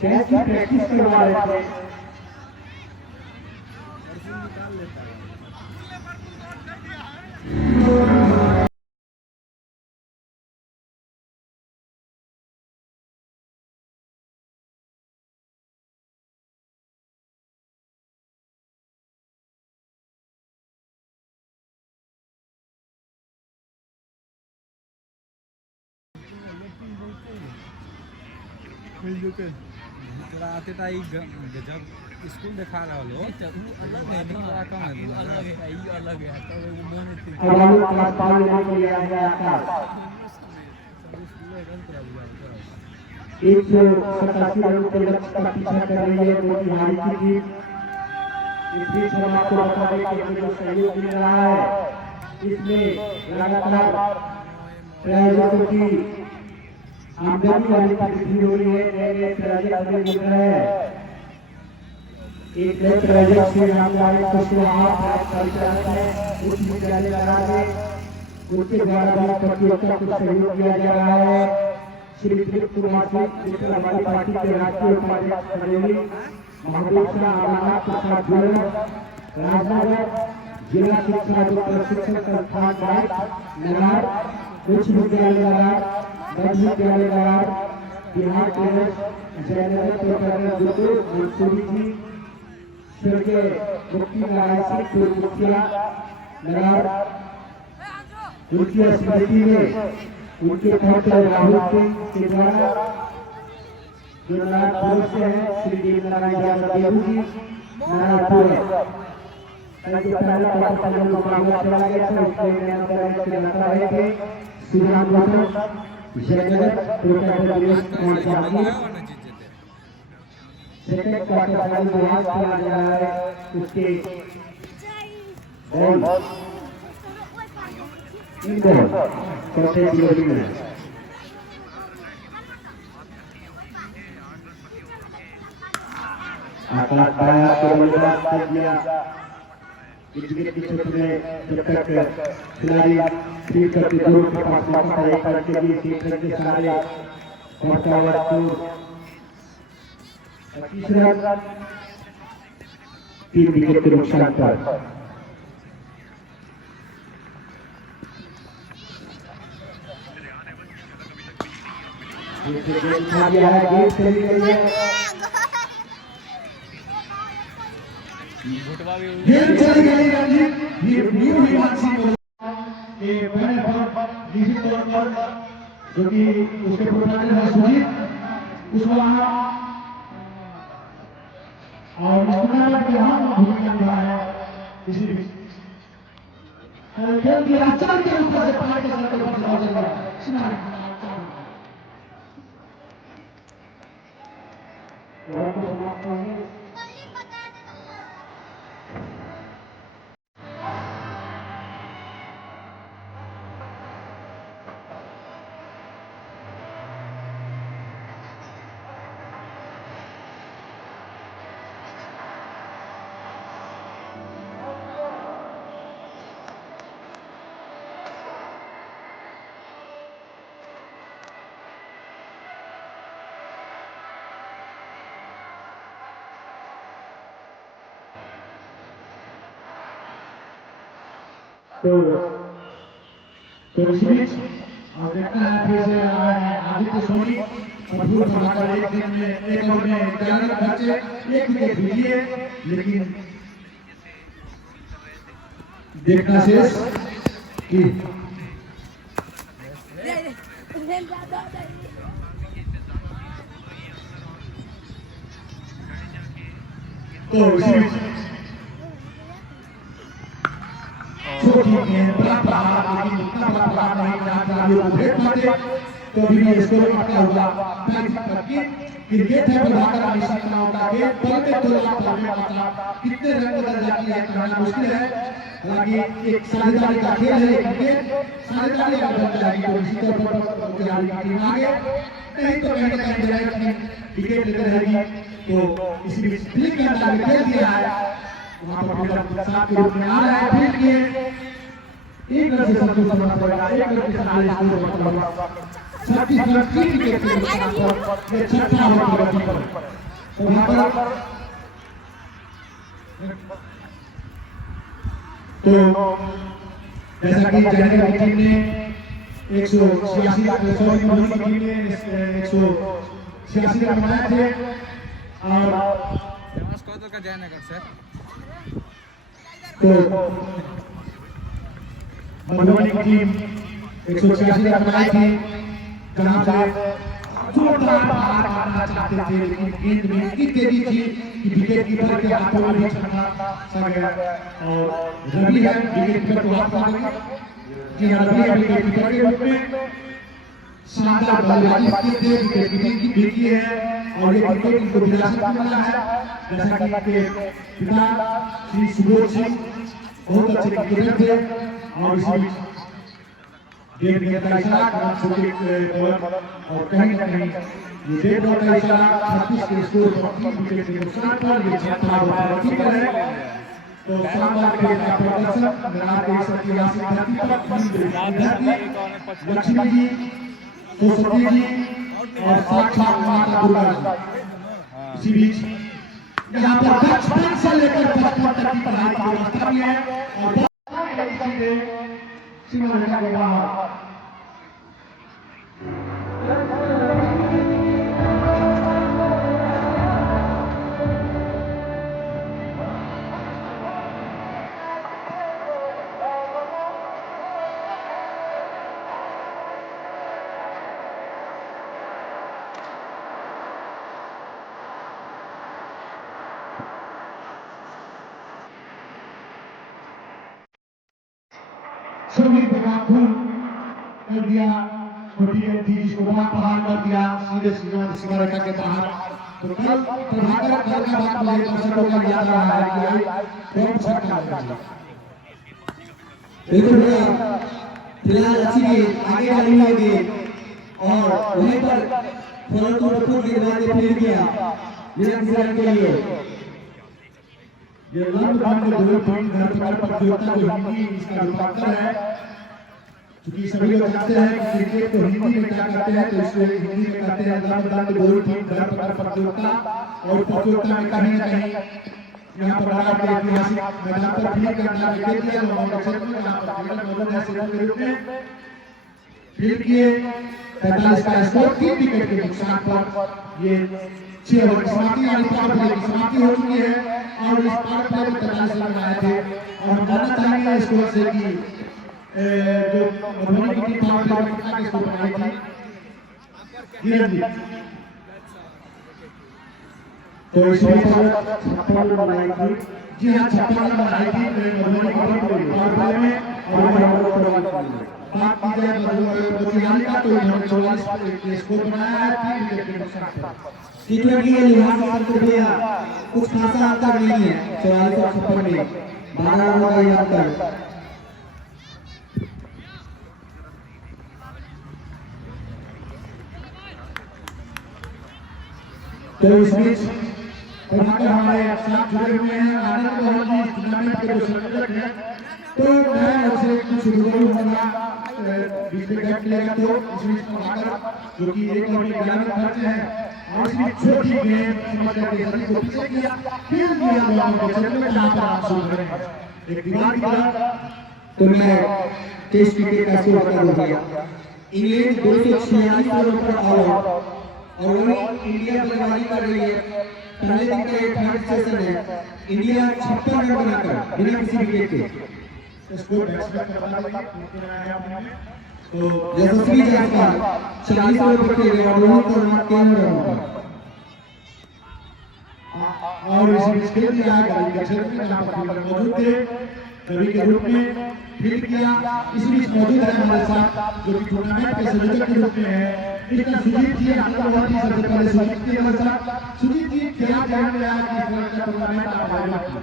कैच की प्रैक्टिस करवा रहे थे। तोरा आते ता ई जब स्कूल देखा रहलो अलग है निकला कम है अलग है ई अलग है तो वो मन अगला क्लास 5 लेने के लिए आ गया आकाश 187 रन के लक्ष्य का पीछा कर रही है मोतिहारी की टीम। इस बीच हम आपको बता दें कि हमें जो सहयोग मिल रहा है इसमें लगातार प्रायोजकों की आमदनी वाली वृद्धि हो रही है, नए नए प्रायोजक हमें मिल रहे हैं। एक नए प्रायोजक से हम जाने कुशवाहा परिचालक है उच्च विद्यालय लगा में उनके द्वारा भी प्रतियोगिता को सहयोग दिया जा रहा है। श्री दिलीप कुमार सिंह जिसमें हमारी पार्टी के राष्ट्रीय उपाध्यक्ष बरेली महबूब शाह अमरनाथ प्रसाद जुड़े राजनगर जिला शिक्षा प्रशिक्षण संस्थान बाइक नगर उच्च विद्यालय नगर मध्य विद्यालय नगर बिहार कॉलेज जयनगर प्रोफेसर गुरु मंसूरी जी स्वर्गीय मुक्ति नारायण सिंह पूर्व मुखिया नगर उनकी स्मृति में उनके पुत्र राहुल सिंह के द्वारा जो नारायणपुर से है श्री देवनारायण यादव देव जी नारायणपुर पहले क्वार्टर फाइनल मुकाबला चला गया था उसके में लगा रहे थे श्रीराम यादव जयनगर प्रोफेसर दिनेश कुमार जागी सेकंड क्वार्टर फाइनल में आज खेला जा रहा है उसके इंदौर चौथे डिवीजन में आकाश पाया को बल्लेबाज कर दिया विकेट की चोट में जब तक खिलाड़ी फील्ड करके दूर के पास वापस आए करके भी सीट के सहारे पहुंचा हुआ स्कोर 25 रन 3 विकेट के नुकसान पर गेंद चली गई है गेंद चली गई रणजीत ये न्यू हिमांशी ये पहले पर निश्चित तौर पर जो कि उसके प्रोग्राम है सुजीत कुशवाहा और टूर्नामेंट में अहम भूमिका निभा है इसी खेल की आचार के ऊपर से पकड़ के चलते हुए चल रहा है तो इसी बीच और देखते हैं फिर से आदित्य सोनी मजबूर बनाकर एक दिन में एक ओवर में 11 रन बचे एक विकेट लिए लेकिन देखना शेष कि तो इसी बीच बड़ा प्रहार लेकिन उतना बड़ा प्रहार नहीं जहाँ खिलाड़ियों को भेंट मारे तो भी स्कोर अटका हुआ क्रिकेट है प्रभाकर निशान चुनाव का खेल पल में तुलना करने वाला कितने रन बदल जाती है कहना मुश्किल है हालांकि एक साझेदारी का खेल है क्रिकेट साझेदारी का बदल जाएगी तो इसी तौर पर खिलाड़ी की टीम आगे नहीं तो कहीं ना कहीं जाएगी विकेट लेते रहेगी तो इसी बीच फील्ड के अंदर खेल दिया है वहां पर साथ के रूप में आ रहा है फील्ड के एक रन से संतोष करना पड़ेगा एक रन के साथ स्कोर मतलब 36 रन 3 विकेट के नुकसान पर ये छठा ओवर की पर तो वहां पर तो जैसा कि जयनगर की टीम ने 186 रन सोनी की टीम ने 186 रन बनाए थे और स्कोर का जयनगर से तो मधुबनी की टीम 186 रन बनाई थी जहां से चाहते थे, लेकिन गेंद में इतनी तेजी थी कि विकेट कीपर के हाथों में भी छक्का सा गया और रवि है विकेट कीपर को हाथ आ गया। जी हाँ, रवि है विकेट कीपर के रूप में शानदार बल्लेबाजी की थी, विकेट कीपिंग भी की है और ये विकेट इनको विरासत में मिला है। जैसा कि इनके पिता श्री सुबोध सिंह बहुत अच्छे क्रिकेटर थे और इसी गेंद का इशारा और कहीं न कहीं ये डेढ़ बॉल का इशारा 36 के स्कोर पर 3 विकेट के नुकसान पर ये छक्का बहुत ठीक है। तो शानदार खेल का प्रदर्शन मेरा देश ऐतिहासिक धरती पर विद्यार्थी लक्ष्मी जी, सरस्वती जी और साक्षात माता दुर्गा जी। इसी बीच यहाँ पर बचपन से लेकर 55 तक की पढ़ाई की व्यवस्था भी है और सीमा रेखा के बाहर सभी खून कर दिया, छोटी थी जिसको वहां प्रहार कर दिया सीधे सीमा रेखा के बाहर। तो कल प्रभाकर कल का बात मुझे दर्शकों का याद रहा है कि कौन सा काम कर बिल्कुल भैया, फिलहाल अच्छी गेंद आगे डाली हुई गेंद और वहीं पर फौरन गेंदबाज ने फेर किया बिना किसी रन के लिए। ये लंब धाम के दो टीम धरती प्रतियोगिता जो हिंदी इसका रूपांतर है, क्योंकि सभी लोग जानते हैं कि क्रिकेट को हिंदी में क्या कहते हैं, तो इसलिए हिंदी में कहते हैं लंब धाम के दो टीम धरती प्रतियोगिता। और प्रतियोगिता में कहीं न कहीं यहाँ पर बड़ा के ऐतिहासिक मैदान पर फील्ड का नाम लिख दिया तो हम क्षेत्र में यहाँ पर फील्ड मौजूद है सिर्फ के रूप में फील्ड किए 45 का स्कोर 3 विकेट के नुकसान पर ये 6 ओवर की समाप्ति वाली पावर प्ले की समाप्ति हो चुकी है और इस पावर प्ले में 43 रन आए थे और हम जानना चाहेंगे स्कोर से कि जो मधुबनी की टीम पावर प्ले में कितना स्कोर बनाई थी जी। तो इसमें 56 रन बनाई थी। जी हाँ, 56 रन बनाई थी मधुबनी की टीम पावर प्ले में और बात की जाए मधुबनी का तो इन्होंने 44 स्कोर बनाया है 3 विकेट के नुकसान पर। टी20 के लिहाज से अंतर भैया कुछ खासा अंतर नहीं है 44 और 56 में 12 रनों का यह अंतर। तो इस बीच प्रभाकर हमारे साथ जुड़े हुए हैं आनंद मोहन जी टूर्नामेंट के जो संयोजक हैं, तो मैं उनसे कुछ रूबरू होगा बीच में गैप लेगा। तो इस बीच प्रभाकर जो कि एक और 11 खर्च है और इसमें छोटी गेंद समझ करके सभी को पीछे किया फिर दिया लोगों के क्षेत्र में जहां पर आप सुन रहे हैं एक दीवार की तरह। तो मैं टेस्ट क्रिकेट का स्कोर बता दूंगा। इंग्लैंड 246 रनों पर आउट और वहीं इंडिया बल्लेबाजी कर रही है। पहले दिन का ये थर्ड सेशन है। इंडिया 56 रन बनाकर बिना किसी विकेट के स्कोर बैट्समैन का बता देंगे। तो यशस्वी जायसवाल 40 रन पर खेले और रोहित शर्मा 13 रन पर और इस बीच खेल दिया गया क्षेत्र में जहां पर फील्डर मौजूद थे रवि के रूप में फील्ड किया। इस बीच मौजूद है हमारे साथ जो कि टूर्नामेंट के संयोजक के रूप में है मिस्टर सुजीत जी। आनंद मोहन जी सबसे पहले सुजीत जी हमारे साथ। सुजीत जी क्या कहना है कि इस तरह का टूर्नामेंट आप आयोजित किया?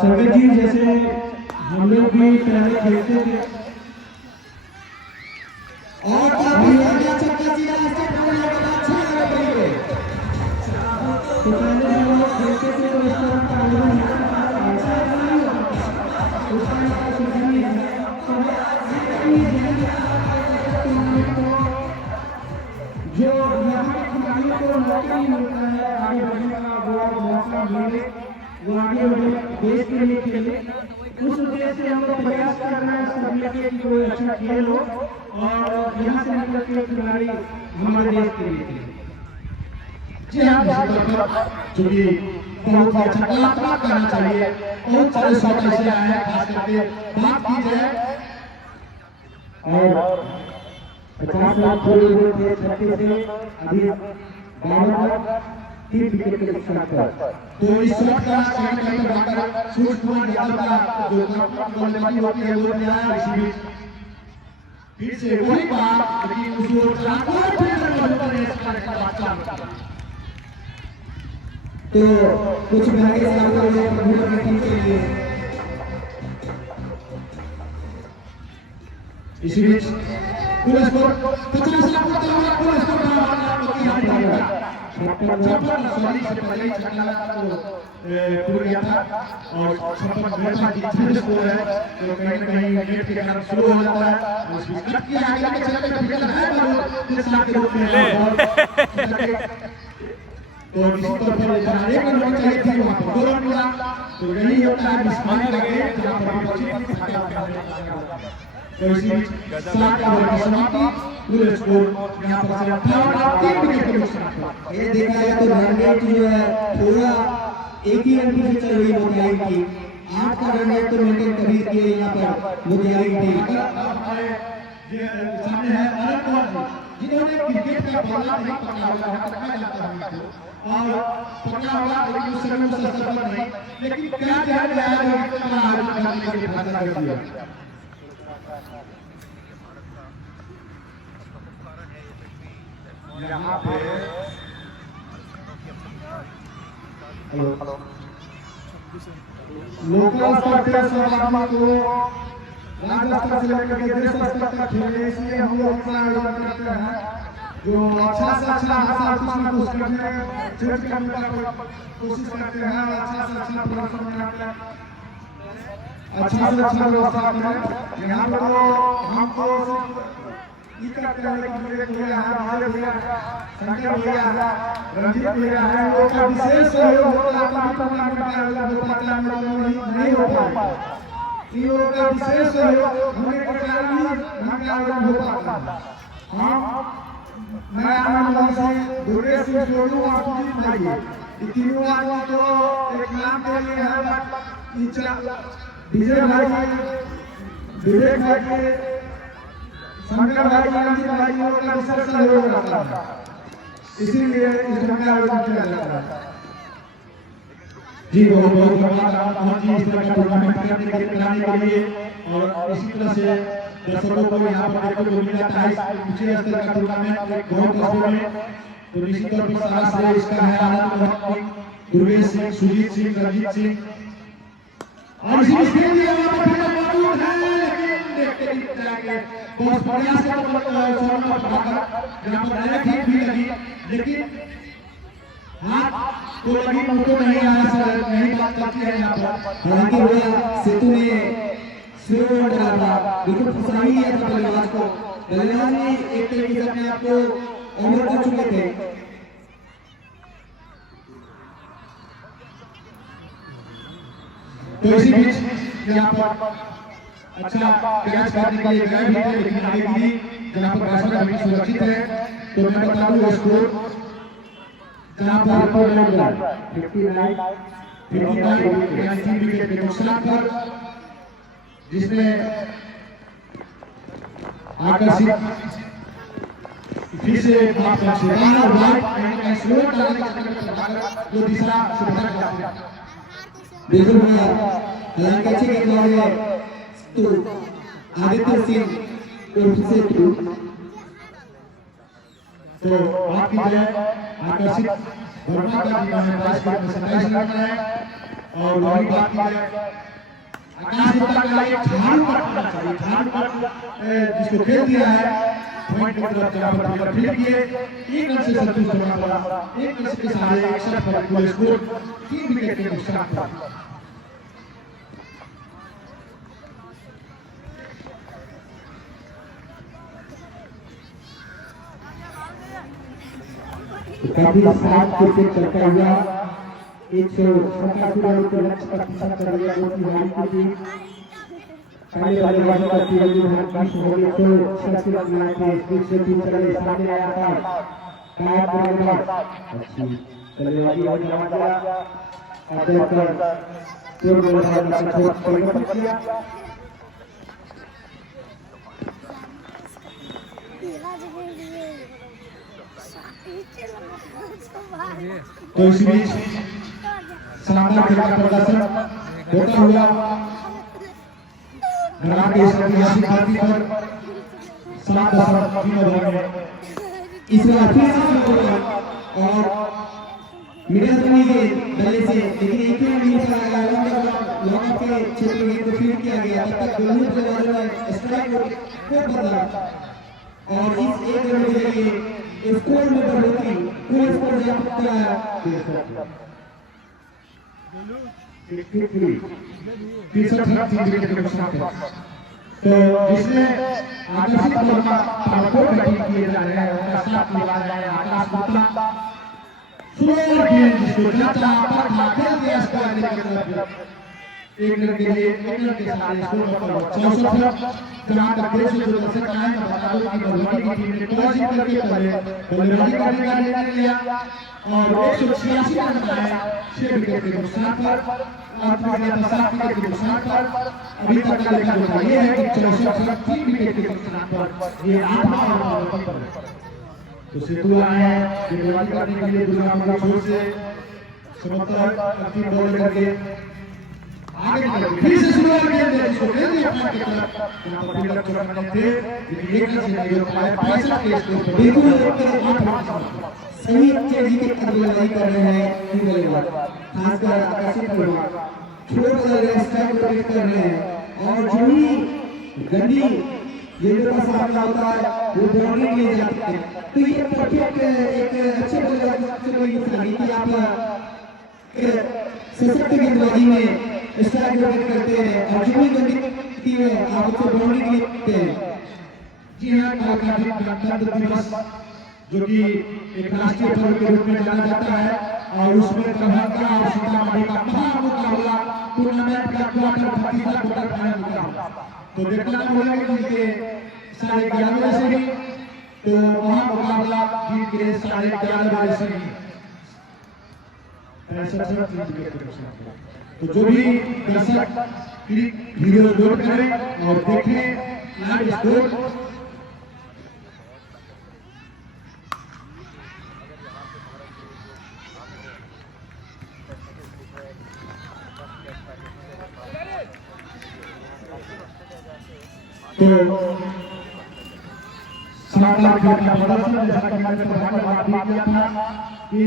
संगत जी जैसे हम लोग भी पहले खेलते थे और छक्का सीधा स्टेट होने के बाद 6 रन बनेंगे। तो पहले हम लोग खेलते थे तो इस तरह का अनुभव ऐसा नहीं होता। उसका सुधरी जो यहाँ के खिलाड़ियों को मौका ही मिलता है आगे बढ़ने का, वो मौका मिले वो आगे बढ़े देश के लिए खेले। उस उद्देश्य से हम लोग प्रयास कर रहे हैं सब मिलकर कि कोई अच्छा खेल हो और यहाँ से निकल के खिलाड़ी हमारे देश के लिए खेले। जी हाँ, चूंकि बहुत ही अच्छा कलात्मक करना चाहिए। बहुत सारे शॉट ऐसे आए हैं खास करके बात की जाए और 50 रन पूरे हुए थे छक्के से, अभी 52 रन 3 विकेट के नुकसान पर। तो इस शॉट का कहीं ना कहीं बनाकर सूरज कुमार यादव का जो बल्लेबाजी होती है वो नहीं आया। इसी बीच फिर से वही बात, लेकिन उसको ट्रांसफर फिर पर इसका बादशाह तो कुछ भाग्य से आगे बढ़े प्रभु की टीम के लिए। इसी बीच पूरा स्कोर 50 रन पर चला हुआ, पूरा स्कोर सॉरी से पहले ही छक्का टूट गया था और 56 मेरे स्कोर है, तो कहीं ना कहीं नेट के कारण स्लो हो जाता है। और इस बीच कट किया आगे के चलते विकेट है पर जिस लाख के रूप में तो निश्चित तौर पर जहां एक रन चाहिए थी वहां पर 2 रन मिला। तो यही होता है मिसमाइंड लगे जहां पर विपक्षी खाता है। तो इसी बीच 7 ओवर की समाप्ति, पूरे स्कोर यहां पर 58 3 विकेट के नुकसान पर। ये देखा जाए तो रन रेट जो है थोड़ा एक ही रन की चल रही मोतिहारी की, 8 का रन रेट तो मेंटेन कर ही किए यहाँ पर मोतिहारी की टीम। सामने है अनंत कुमार जी, जिन्होंने क्रिकेट का बल्ला नहीं पकड़ा हुआ है, पकड़ा जाता है और पकड़ा हुआ, लेकिन उस समय उस स्तर पर नहीं। लेकिन क्या ध्यान दिया है कि इतना आयोजन करने के लिए फैसला कर दिया। यहाँ पे लोकल स्तर के समारोह को राज्य स्तर से लेकर के देश स्तर तक खेले, इसलिए हम लोग अपना आयोजन करते हैं। जो अच्छा से अच्छा हर कुछ ना कुछ करने चेंज करने का कोशिश करते हैं, अच्छा से अच्छा प्रदर्शन बनाते हैं, अच्छा से अच्छा व्यवस्था करें। यहाँ पर तो हमको ये करते हैं कि मेरे भैया है, हमारे भैया है, शंकर भैया है, रंजीत भैया है, लोग का विशेष सहयोग होता है, तभी टूर्नामेंट का आयोजन हो पाता है, नहीं हो पाता। इन लोगों का विशेष सहयोग होने के कारण ही हमारा आयोजन हो पाता है। हम मैं आनंद से दुर्गेश सिंह सोनू और सुजीत भाई, ये तीनों आदमी तो एक नाम के लिए है, विजय भाई, विवेक भाई, शंकर भाई, रंजीत भाई लोगों का विशेष सहयोग रहता है, इसीलिए इस ढंग का आयोजन किया जाता है। जी बहुत बहुत धन्यवाद मोहन जी, इस तरह का टूर्नामेंट कराने के लिए। और इसी तरह से दर्शकों को यहाँ पर देखने को मिल जाता है ऊंचे स्तर का टूर्नामेंट एक बहुत कस्बों में। तो निश्चित तौर पर सारा श्रेय इसका है आनंद मोहन, दुर्गेश सिंह, सुजीत सिंह, रंजीत सिंह और इसी के लिए मौजूद है। लेकिन देखते ही जाएंगे बहुत बढ़िया से सोना पटाखा यहाँ पर डायरेक्ट हिट भी लगी, लेकिन हाथ तो लगी, मुझको नहीं आया सर, नहीं बात करती है यहाँ पर। हालांकि वह सेतु में स्लो रन डाला था, बिल्कुल फंसा ही है बल्लेबाज को। बल्लेबाज ने एक तरीके से अपने आप को ओवर कर चुके थे। तो इसी बीच यहाँ पर अच्छा कैच करने के लिए गए भी थे, लेकिन आगे गिरी जहाँ पर बैट्समैन अभी सुरक्षित है। तो मैं बता दूं स्कोर जहाँ पर 59 विकेट के नुकसान पर, जिसमें आकर्षित फिर से स्लो डालने के चक्कर वो तीसरा से भटक जाते हैं। बिल्कुल हालांकि अच्छी गेंदबाज है तो आदित्य सिंह उर्फ से तो आपकी जय आकर्षित वर्मा का जीता है 27 रन है। और वही बात की है आकाश गुप्ता का एक झाड़ू मारना चाहिए, झाड़ू मार जिसको खेल दिया है पॉइंट की तरफ जगह पर फिर किए, एक रन से संतुष्ट होना पड़ा, एक रन के सहारे 61 पर पूरे स्कोर 3 विकेट के नुकसान पर। काफी साफ क्रिकेट चलता हुआ 187 रन के लक्ष्य पर पीछा कर लिया मोतिहारी की टीम। पहले बल्लेबाजी करती हुई भारत हो गई तो 86 रन बनाए थे, फिर से टीम चले सामने आया था कायद बल्लेबाज अच्छी बल्लेबाजी और जमा दिया आदेश पर तीन बल्लेबाज का छोड़ परिवर्तन किया। तो इस बीच शानदार खेल का प्रदर्शन होता हुआ घराट के इस ऐतिहासिक धरती पर 7.3 ओवर में इस बार फिर से और मिडिल धोनी के बल्ले से लेकिन एक ही मिनट लगा लॉन्ग के क्षेत्र में को फील्ड किया गया तब तक दोनों बल्लेबाजों ने स्ट्राइक को बदला और इस एक रन के लिए स्कोर में बढ़ोतरी पूरे स्कोर जब तक 63 रन 3 विकेट के नुकसान पर तो इसमें आकर्षित वर्मा पालकों बैटिंग किए जा रहे हैं उनका साथ मिला जाए आकाश गुप्ता स्लो गेंद जिसको चाचा पर खेल दिया स्ट्राइक के तरफ एक रन के लिए एक रन के साथ स्कोर पर 64 जहां तक देश में जो दर्शक आए हैं बता दूं कि बल्लेबाजी की टीम ने टॉस जीत करके पहले बल्लेबाजी करने का निर्णय लिया और 186 रन बनाए 6 विकेट के नुकसान पर अंत में गया 7 विकेट के नुकसान पर अभी तक का लेखा जोखा ये है कि 64 रन 3 विकेट के नुकसान पर ये 8वां ओवर पर तो सेतु आए हैं बल्लेबाजी करने के लिए दुर्गा मंदिर छोर से समर्थक अंतिम बॉल करके आगे निकल फिर से शुरुआत किया गया इसको दे दिया अपना की तरफ यहां पर भी लक्ष्य रखने थे लेकिन एक रन से नहीं हो पाए फैसला के स्कोर पर बिल्कुल सही अच्छे जी के बल्लेबाजी कर रहे हैं इन बल्लेबाज खासकर आकाशित वर्मा छोड़ कर स्ट्राइक रोटेट कर रहे हैं और जो भी गंदी गेंदों का सामना होता है वो बाउंड्री के लिए जाते हैं तो ये परफेक्ट एक अच्छे बल्लेबाज से कोई नहीं कि आप सशक्त गेंदबाजी में स्ट्राइक रोटेट करते हैं और जो भी गंदी टीम है आप उसको बाउंड्री के लिए देते हैं। जी हाँ काफी गणतंत्र दिवस जो कि एक राष्ट्रीय पर्व के रूप में जाना जाता है और उसमें दरभंगा और सीतामढ़ी का महामुकाबला टूर्नामेंट का क्वार्टर फाइनल क्वार्टर फाइनल मुकाबला तो देखना होगा कि के 11:30 बजे से ही तो महामुकाबला दिन के 11:30 बजे से ही 65 रन 3 विकेट के नुकसान तो जो भी दर्शक वीडियो लोड करें और देखें लाइव स्कोर तो शानदार खेल का प्रदर्शन जैसा कि मैंने प्रधान बात भी किया था कि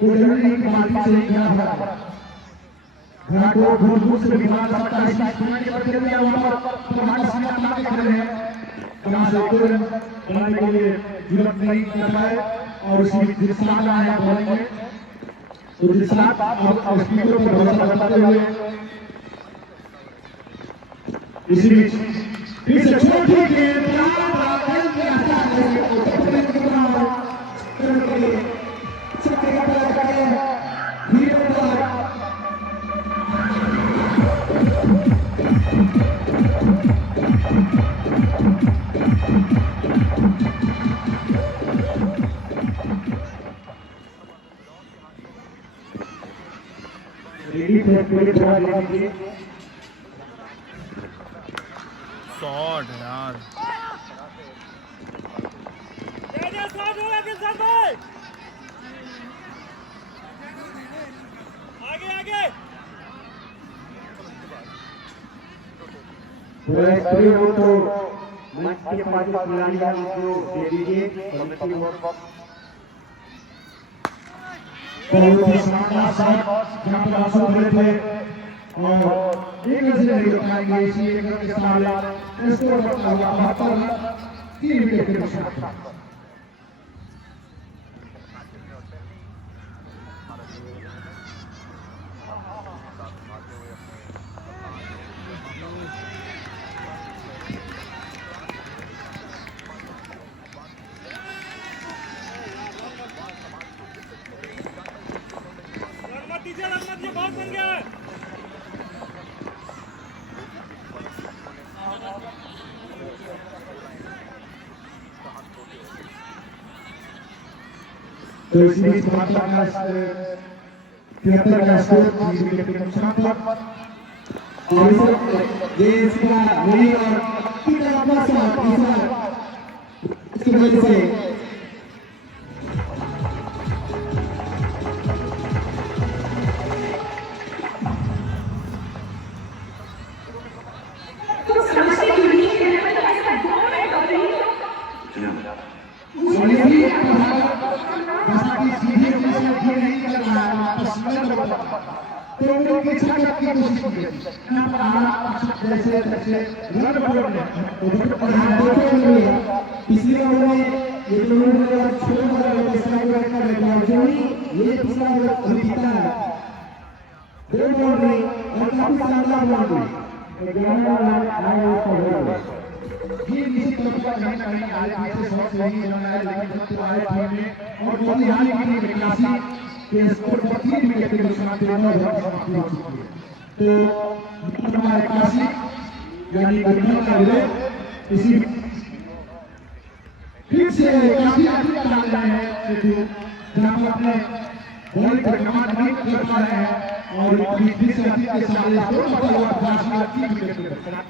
कोई जरूरी नहीं कि मार्केट से ही खेला होगा घड़ा को दूर दूर से बिना सकता है इस टूर्नामेंट के बच्चे भी वहां पर प्रधान सीमा बना के खड़े हैं कहां से कोई रन बनाने के लिए जरूरत नहीं कर पाए और उसी दिलशाद आए हैं बॉलिंग में तो दिलशाद और स्पीकर पर भरोसा बताते हुए इसी बीच फिर से छोटी गेंद खेल के आसान है ओपन के बराबर करने के लिए छक्के का प्रयास करें हीरो पर रेडी पे पूरे थोड़ा ले लीजिए शॉट यार आगे आगे पूरे सभी लोग तो मंच के पास खिलाड़ी को दे दीजिए कमेटी बॉक्स बहुत ही शानदार शॉट जहां पर आंसू भरे थे और एक रन से नहीं रोकाएंगे इसी एक रन के सामने स्कोर बढ़ता हुआ 72 रन 3 विकेट के नुकसान रनमत ये बहुत बन गया है तो इसी बीच भाजपा का 73 का स्कोर 3 विकेट के नुकसान पर और ये इसका वही और तीन अपना शॉट इस उसकी वजह से तो समझने की नहीं है मैं तो ऐसा 2 मिनट हो रही हूँ और ये भी जैसा कि सीधे से ये नहीं कर रहा है आपको सुंदर लग रहा है तो उनको पीछा करने की कोशिश कीजिए यहाँ पर आप जैसे जैसे रन बोल रहे हैं तो आप देखेंगे पिछले ओवर में ये तो उन्होंने छोटा बड़ा तीसरा ओवर का रखा जो ही ये तीसरा ओवर अभी जीता है 2 बॉल में और काफी शानदार बॉल में 11 रन आए उसका ओवर ये किसी तरह का कहीं ना कहीं आज पीछे शॉट नहीं चल रहा है लेकिन जब तो आए टीम में और बहुत ही हाल की निकासी के स्कोर पर 3 विकेट के नुकसान पे 9 रन समाप्ति हो चुकी है तो हमारे काशी यानी गठन का विजय इसी फिर से काफी आगे डाल रहे हैं जो जहां पर अपने बॉलिंग पर कमांड नहीं कर पा रहे हैं और फिर से अतीत के सामने स्कोर पर हुआ काशी का 3 विकेट के नुकसान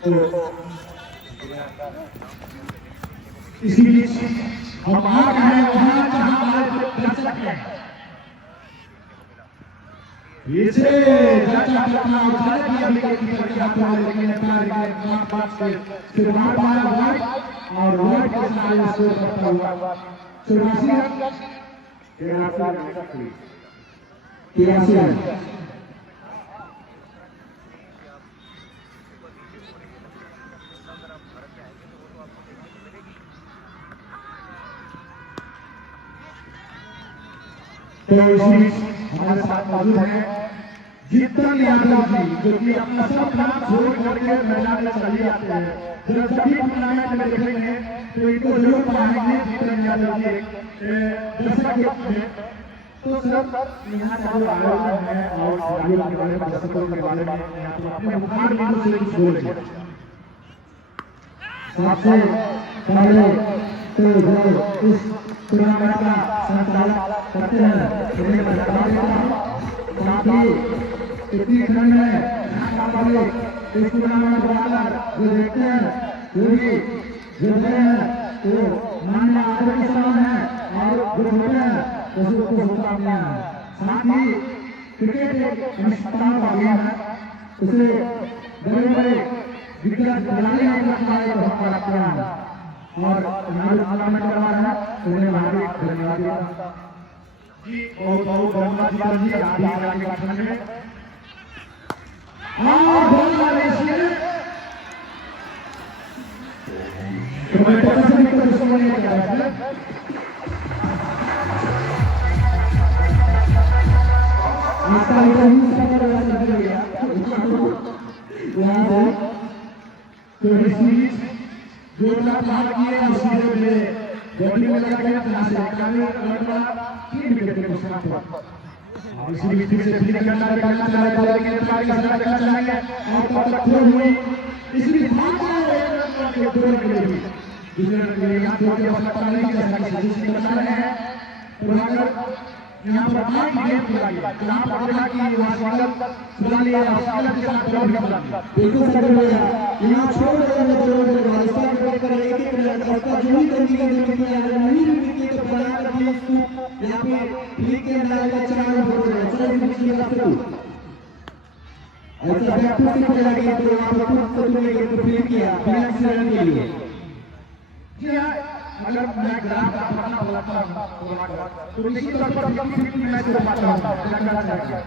तो इसी बीच हम आ गए हैं वहां जहां हमारे दर्शक हैं पीछे जाता करना उछाल दिया विकेट कीपर के हाथों में लेकिन पैर के बात से फिर बार वाइड और वाइड के साथ स्कोर करता हुआ 83 रन तो इसी बीच हमारे साथ मौजूद हैं जीतन यादव जी जो कि अपना सब काम छोड़ करके मैदान में चले आते हैं जब सभी टूर्नामेंट में देखेंगे तो इनको जरूर पाएंगे जीतन यादव जी दर्शक के रूप में तो सर यहाँ का जो आयोजन है और आयोजन के बारे में दर्शकों के बारे में यहाँ तो अपने मुखार बिंदु से कुछ बोलेंगे सबसे पहले तो जो इस टूर्नामेंट का संचालन करते हैं उन्हें बता देता हूँ काफी इतनी ठंड है यहाँ पर इस टूर्नामेंट को आकर जो देखते हैं जो भी जुड़ते हैं तो माननीय आदर के समान है और जो होते हैं तो उसको शुभकामनाएं हैं साथ ही क्रिकेट एक अनुष्ठान का अभियान है उसे बड़े बड़े विकेट खिलाड़ी हमारे बहुत बड़ा प्यार है और हमारे टूर्नामेंट करवा रहे हैं उन्हें हार्दिक धन्यवाद देता जी बहुत बहुत धन्यवाद जी आप भी आगे गठन में और बहुत सारे इसलिए तो मैं पता नहीं तो उसको नहीं कर रहा है आपका इंटरव्यू कर रहा है यहाँ से तो इस बीच जो बात किए हैं उसी को मेरे बॉडी में लगा के यहाँ से काले लड़का 3 विकेट के नुकसान पर और इसी बीच फिर से फील्ड करना चाह रहे थे लेकिन इतना आगे सदा करना चाहेंगे और तब तक थ्रो हुई इसलिए भाग रहे हैं के दौड़ के लिए भी दूसरे के लिए यहाँ थोड़ी अवस्था पता नहीं जैसा कि सजेशन बता रहे हैं तो अगर यहाँ पर माइक गेम खेला गया जहाँ पर देखा कि वाशिंगटन सुना लिया वाशिंगटन के साथ दौड़ भी चला बिल्कुल सर भैया यहाँ छोड़ देने दो इसका ट्राई कर एक एक रन का जो भी करने का जो किया है नहीं भी तो बना कर दिया उसको यहाँ पे ठीक के अंदर का 4 रन हो रहे हैं चलो दूसरी बात करो ऐसा बैक टू से चला गया तो वहाँ पर खुद को तुमने तो फिर किया बिना रन के लिए जी हाँ अगर मैं ग्राफ का पता लगाता हूँ तो निश्चित तौर पर 50-50 मैच हो पाता हूँ लगना चाहिए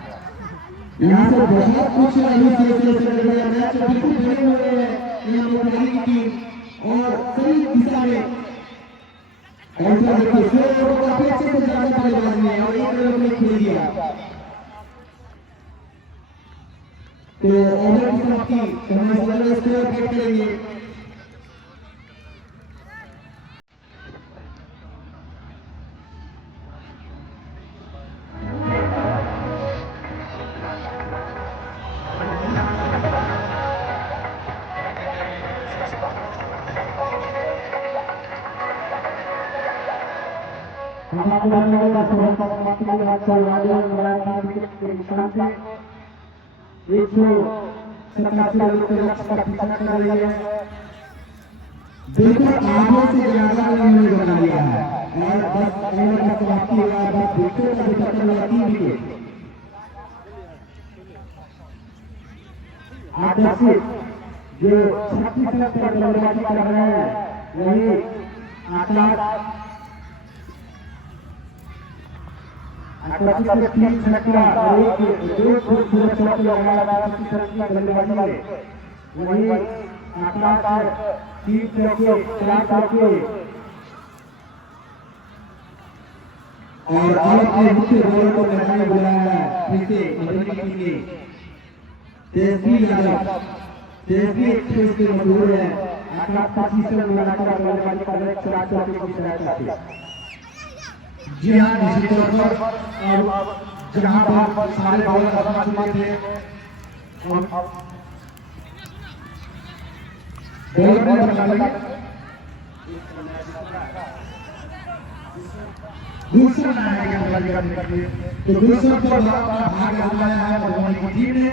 यहाँ से बहुत कुछ नहीं सीखने से लग रहा है मैच बिल्कुल बने हुए हैं यहाँ पर पहली की टीम और सही दिशा में ऐसा देखिए 6 ओवर काफी अच्छे से जाने बल्लेबाज ने और 1 रन में खेल दिया तो ओवर की समाप्ति करने से पहले स्कोर गेट करेंगे बिल्कुल आगे से ज्यादा इन्होंने बना लिया है और बस ओवर का समाप्ति हुआ बस बिल्कुल का टक्कर हुआ 3 विकेट आकर्षित जो 36 रन पर बल्लेबाजी कर रहे हैं वही आकाश से 3 छक्का और एक दो खूबसूरत चौके लगाया 36 रन की बल्लेबाजी में वही आकाश 3 चौके 4 चौके और अपने मुख्य बॉलर को मैदान में बुलाया है फिर से मधुबनी टीम ने तेजस्वी यादव तेजस्वी एक्सप्रेस के मशहूर है आकाश 25 रन लगाकर बल्लेबाजी कर रहे 4 चौके की सहायता से जी हाँ निश्चित तौर पर और जहाँ पर सारे बॉलर अपना चुके थे और बॉलर ने बल्लेबाजी दूसरा बनाया गया बल्लेबाजी करने के लिए तो दूसरा पर भाग लगाया है मधुबनी की टीम ने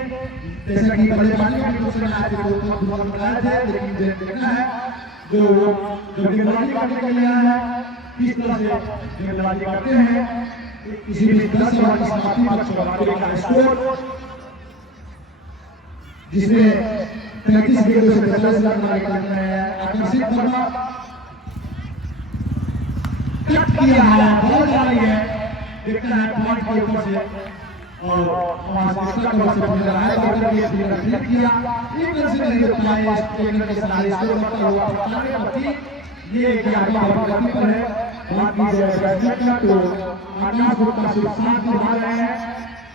जैसा कि बल्लेबाजी में दूसरा मैच को दूसरा बनाया थे लेकिन देखना है जो गेंदबाजी करने के लिए आया है किस तरह से गेंदबाजी करते हैं इसी में 10 ओवर की समाप्ति पर चौरानवे का स्कोर जिसमें 33 विकेटों से 43 रन बनाए गए हैं आकर्षित वर्मा कट किया है बॉल जा रही है देखना है पॉइंट के ऊपर से और हमारा दूसरा कवर से पहुंच रहा है बॉलर ने फिर क्लियर किया एक रन से नहीं रोक पाए स्टेडियम के सहारे स्कोर बढ़ता हुआ 95 ये 11वां ओवर गति पर है बात की जाए बैट्समैन का तो आकाश गुप्ता सिर्फ 7 निभा रहे हैं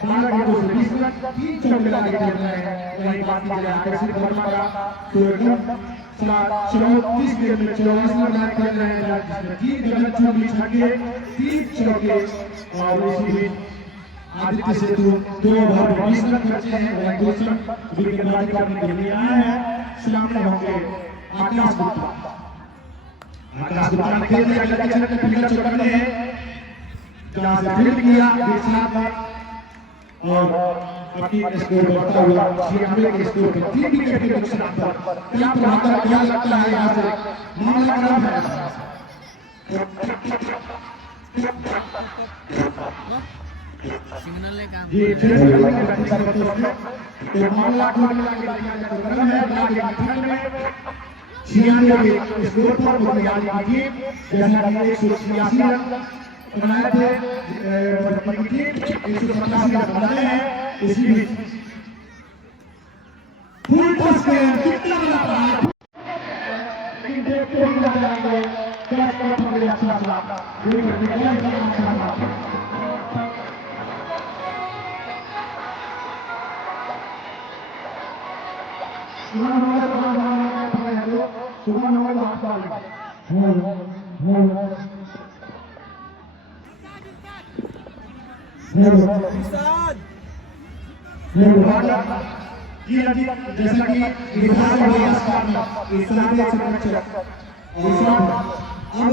12 गेंदों से 20 रन 3 चौके लगा के खेल रहे हैं वहीं बात की जाए आकर्षित वर्मा का तो एकदम 34 गेंद में 24 रन खेल रहे हैं जिसमें 3 गलत चूक छक्के 3 चौके और इसी बीच आदित्य सेतु 2 ओवर 20 रन खर्चे हैं वहीं दूसरा गेंदबाजी करने के लिए आए हैं सामने होंगे आकाश गुप्ता आकाश गुप्ता ने खेल दिया गलती से फील्डर चौकर ने जहां से फील्ड किया विश्वनाथ ने और अपनी स्कोर बढ़ता हुआ 96 के स्कोर पर 3 विकेट के नुकसान पर क्या प्रभाव क्या लगता है यहां से मामला खराब है जी तो मामला कुल मिला के देखा जाए तो गर्म है आगे फाइनल में 96 स्कोर पर मोतिहारी की टीम जैसा कि 186 रन बनाए थे मधुबनी की टीम 187 रन बनाए हैं इसी बीच फुल टॉस के कितना बड़ा पार लेकिन देखते ही रह जाएंगे क्या स्कोर पर मिले अच्छा लगा सुबह 9 जैसा कि विधान इस्लामिक संरक्षक अब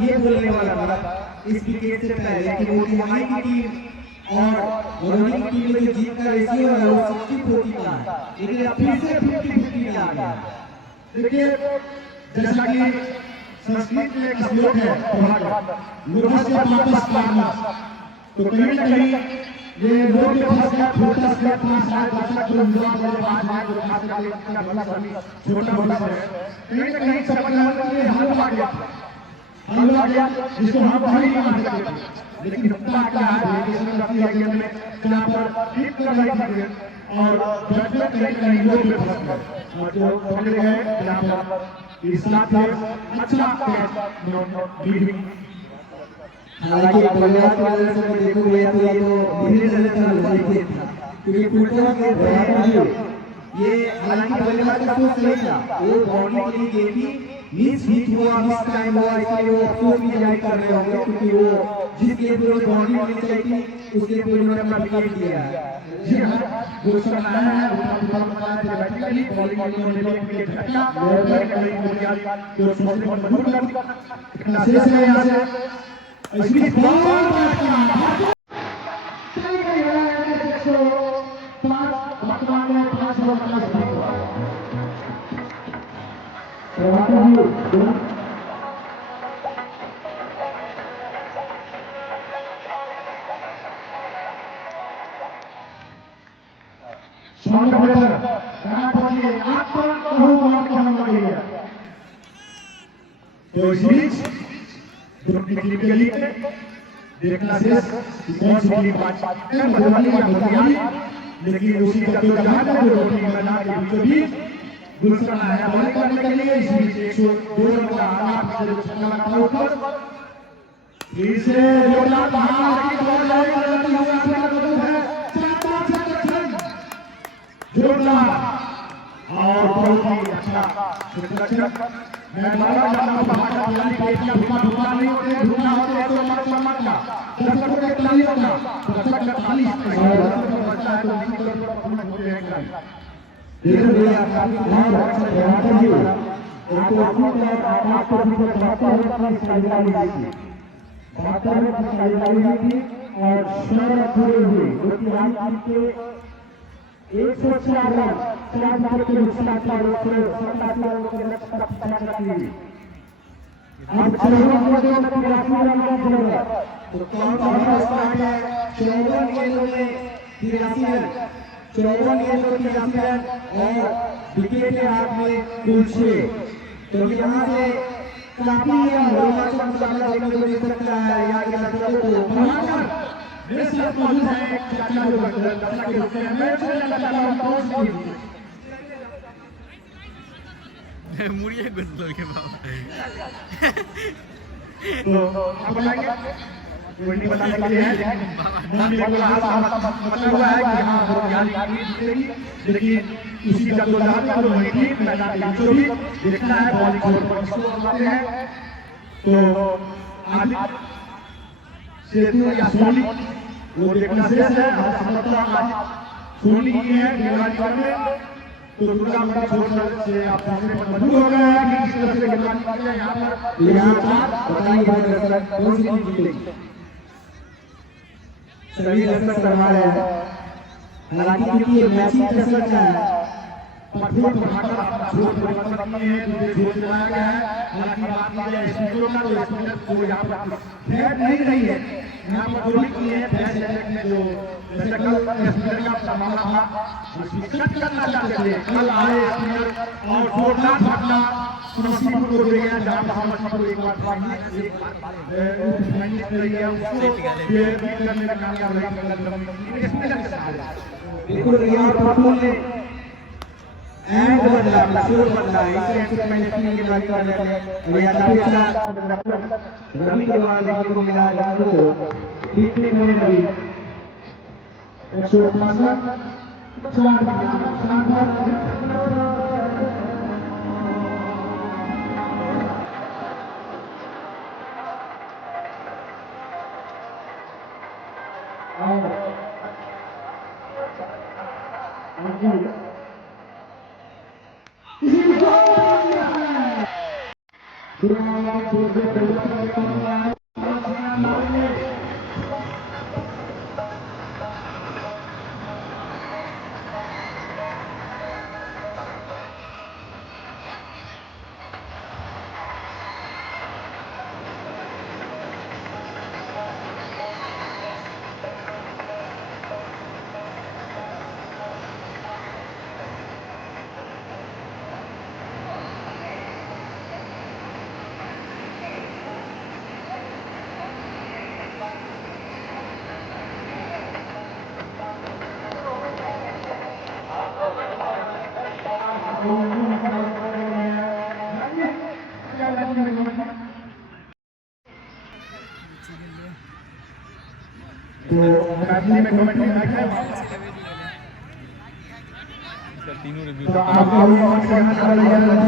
ये बोलने वाला था इस विकेट से पहले कि मोतिहारी की टीम और मधुबनी की टीम में जो जीत का रेशियो है वो 60-40 का है लेकिन अब फिर से 50-50 में आ गया देखिए जैसा कि संस्कृत में एक श्लोक है मुर्गस्य पापस पापना तो कहीं ना कहीं ये लोग के पास का छोटा से 5 साल बच्चा जो युवा वाले पास है जो खास करके इतना बड़ा छोटा बड़ा है कहीं ना कहीं सफल होने के लिए हाल आ गया जिसको हम भाई नहीं मान सकते लेकिन होता क्या है डेलीगेशन रखी है गेम में जहाँ पर ठीक कर रही थी और जजमेंट कहीं कहीं लोग के फंस गए और जो पकड़े गए जहाँ पर इस्लाम थे अच्छा कैच हालांकि बल्लेबाज की नजर से देखोगे तो ये तो धीरे धीरे चल रही था क्योंकि फुलटॉस के दौरान ये हालांकि बल्लेबाज का सोच सही था वो बाउंड्री के लिए गेम की मिस हिट हुआ मिस टाइम हुआ इसलिए वो अफसोस भी जाहिर कर रहे होंगे क्योंकि वो जिस गेम पे वो बाउंड्री मिलनी चाहिए थी उस गेम पे उन्होंने अपना विकेट दिया है जी हां दूसरा आया है उतना बताया थे बैटिंग बॉलिंग में उन्होंने भी विकेट झटका और कहीं मोतिहारी जो सोचने पर मजबूर कर दिया शेष है यहां से इसलिए बॉल बैटिंग सही गई है 105 वर्तमान में 5 ओवर का स्कोर तो इस बीच दोनों की टीम के लिए देखना शेष कि कौन सी टीम पाती है मधुबनी या मोतिहारी, लेकिन उसी जद्दोजहद में जो टीम मैदान के बीचों बीच गुलशन है बॉलिंग करने के लिए। इस बीच 102 रन का आगाज से जो छक्का लगा ऊपर, फिर से जोरदार बहार की बॉल लगी गलती हुआ अपना कदम है जोरदार और बहुत ही अच्छा सुरक्षक। मैं बार-बार जाना बाहर का खिलाड़ी पेटियां धुमा नहीं होते, धुमा होते तो मत का दर्शकों के तालियों का दर्शक का ताली और बच्चा है तो नहीं तो परफॉर्मेंस होते हैं खिलाड़ी। देखो भैया काफी ध्यान रखना चाहता हूँ एक अपनी आवाज को भी बताता हूँ कि साइडलाइन थी बातर में साइडलाइन थी और शहर खड़े हुए जो कि राजनीति के 104 रन 4 विकेट के नुकसान का 157 रन के लक्ष्य तक पहुंच रही है। अब 54 रन की राशि रन का जरूरत तो कौन सा स्टार्ट है 54 गेंदों में 83 रन 54 गेंदों की 83 रन और विकेट के हाथ में कुल 6। तो यहाँ से काफी रोमांचक मुकाबला देखने को मिल सकता है। यहाँ के दर्शकों को मेरे साथ मौजूद है चाचा जो दर्शक के रूप में मैं चलना चाहता हूं कौन सी मुड़िए गुस्सो के बाबा तो आप बताएंगे कोई नहीं बताने के लिए है मन में बोला मतलब हुआ है कि हां मोतिहारी जीतेगी, लेकिन उसी जद्दोजहद में जो टीम मैदान के बीचों बीच देखना है बॉलिंग पर किसको बनाते हैं। तो आज सेतु या सोनी वो देखना शेष है। आज समझता आज सोनी की है गेंदबाजी में तो दुर्गा मंदिर छोड़ से आप सामने पर मजबूत हो गए हैं कि किस तरह से गेंदबाजी करते हैं। यहाँ पर बताइए भाई दर्शक कौन सी टीम जीतेगी। सभी दर्शक करवा रहे हैं हालांकि क्योंकि ये मैच ही दर्शक का है पठोर बढ़ाकर अपना छोड़ परिवर्तन किए हैं दूसरे छोड़ चलाया गया है। हालांकि बात की जाए स्पीकरों का तो स्पीकर को यहाँ पर फैट नहीं रही है, यहाँ पर थोड़ी की है फैट लेने में जो जैसे कल स्पीकर का मामला था उसकी कट करना चाहते थे। कल आए स्पीकर और जोरदार फटना समस्तीपुर को दे गया जहाँ पर समस्तीपुर एक बार फाइनलिस्ट रही है उसको ये भी करने में कामयाब रही स्पीकर के साथ। बिल्कुल यहाँ पठोर ने एंड बदला अपना शोर बदला इसे ऐसे मैंने टीम के बारे में बताया ये काफी अच्छा रमी के बाद देखने को मिला है को ठीक नहीं होने लगी 160 तो मैथिली में कमेंट में है इसका तीनों रिव्यू तो आप लोग कमेंट करना चाह रहे हैं बस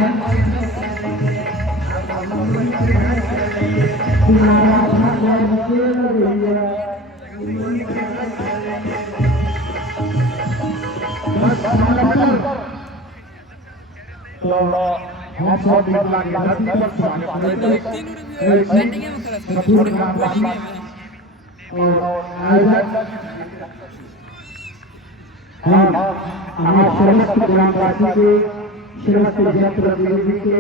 तो हम सब बदला के धरती पर सुहाने और हमारे समस्त ग्रामवासी के समस्त जनप्रतिनिधि के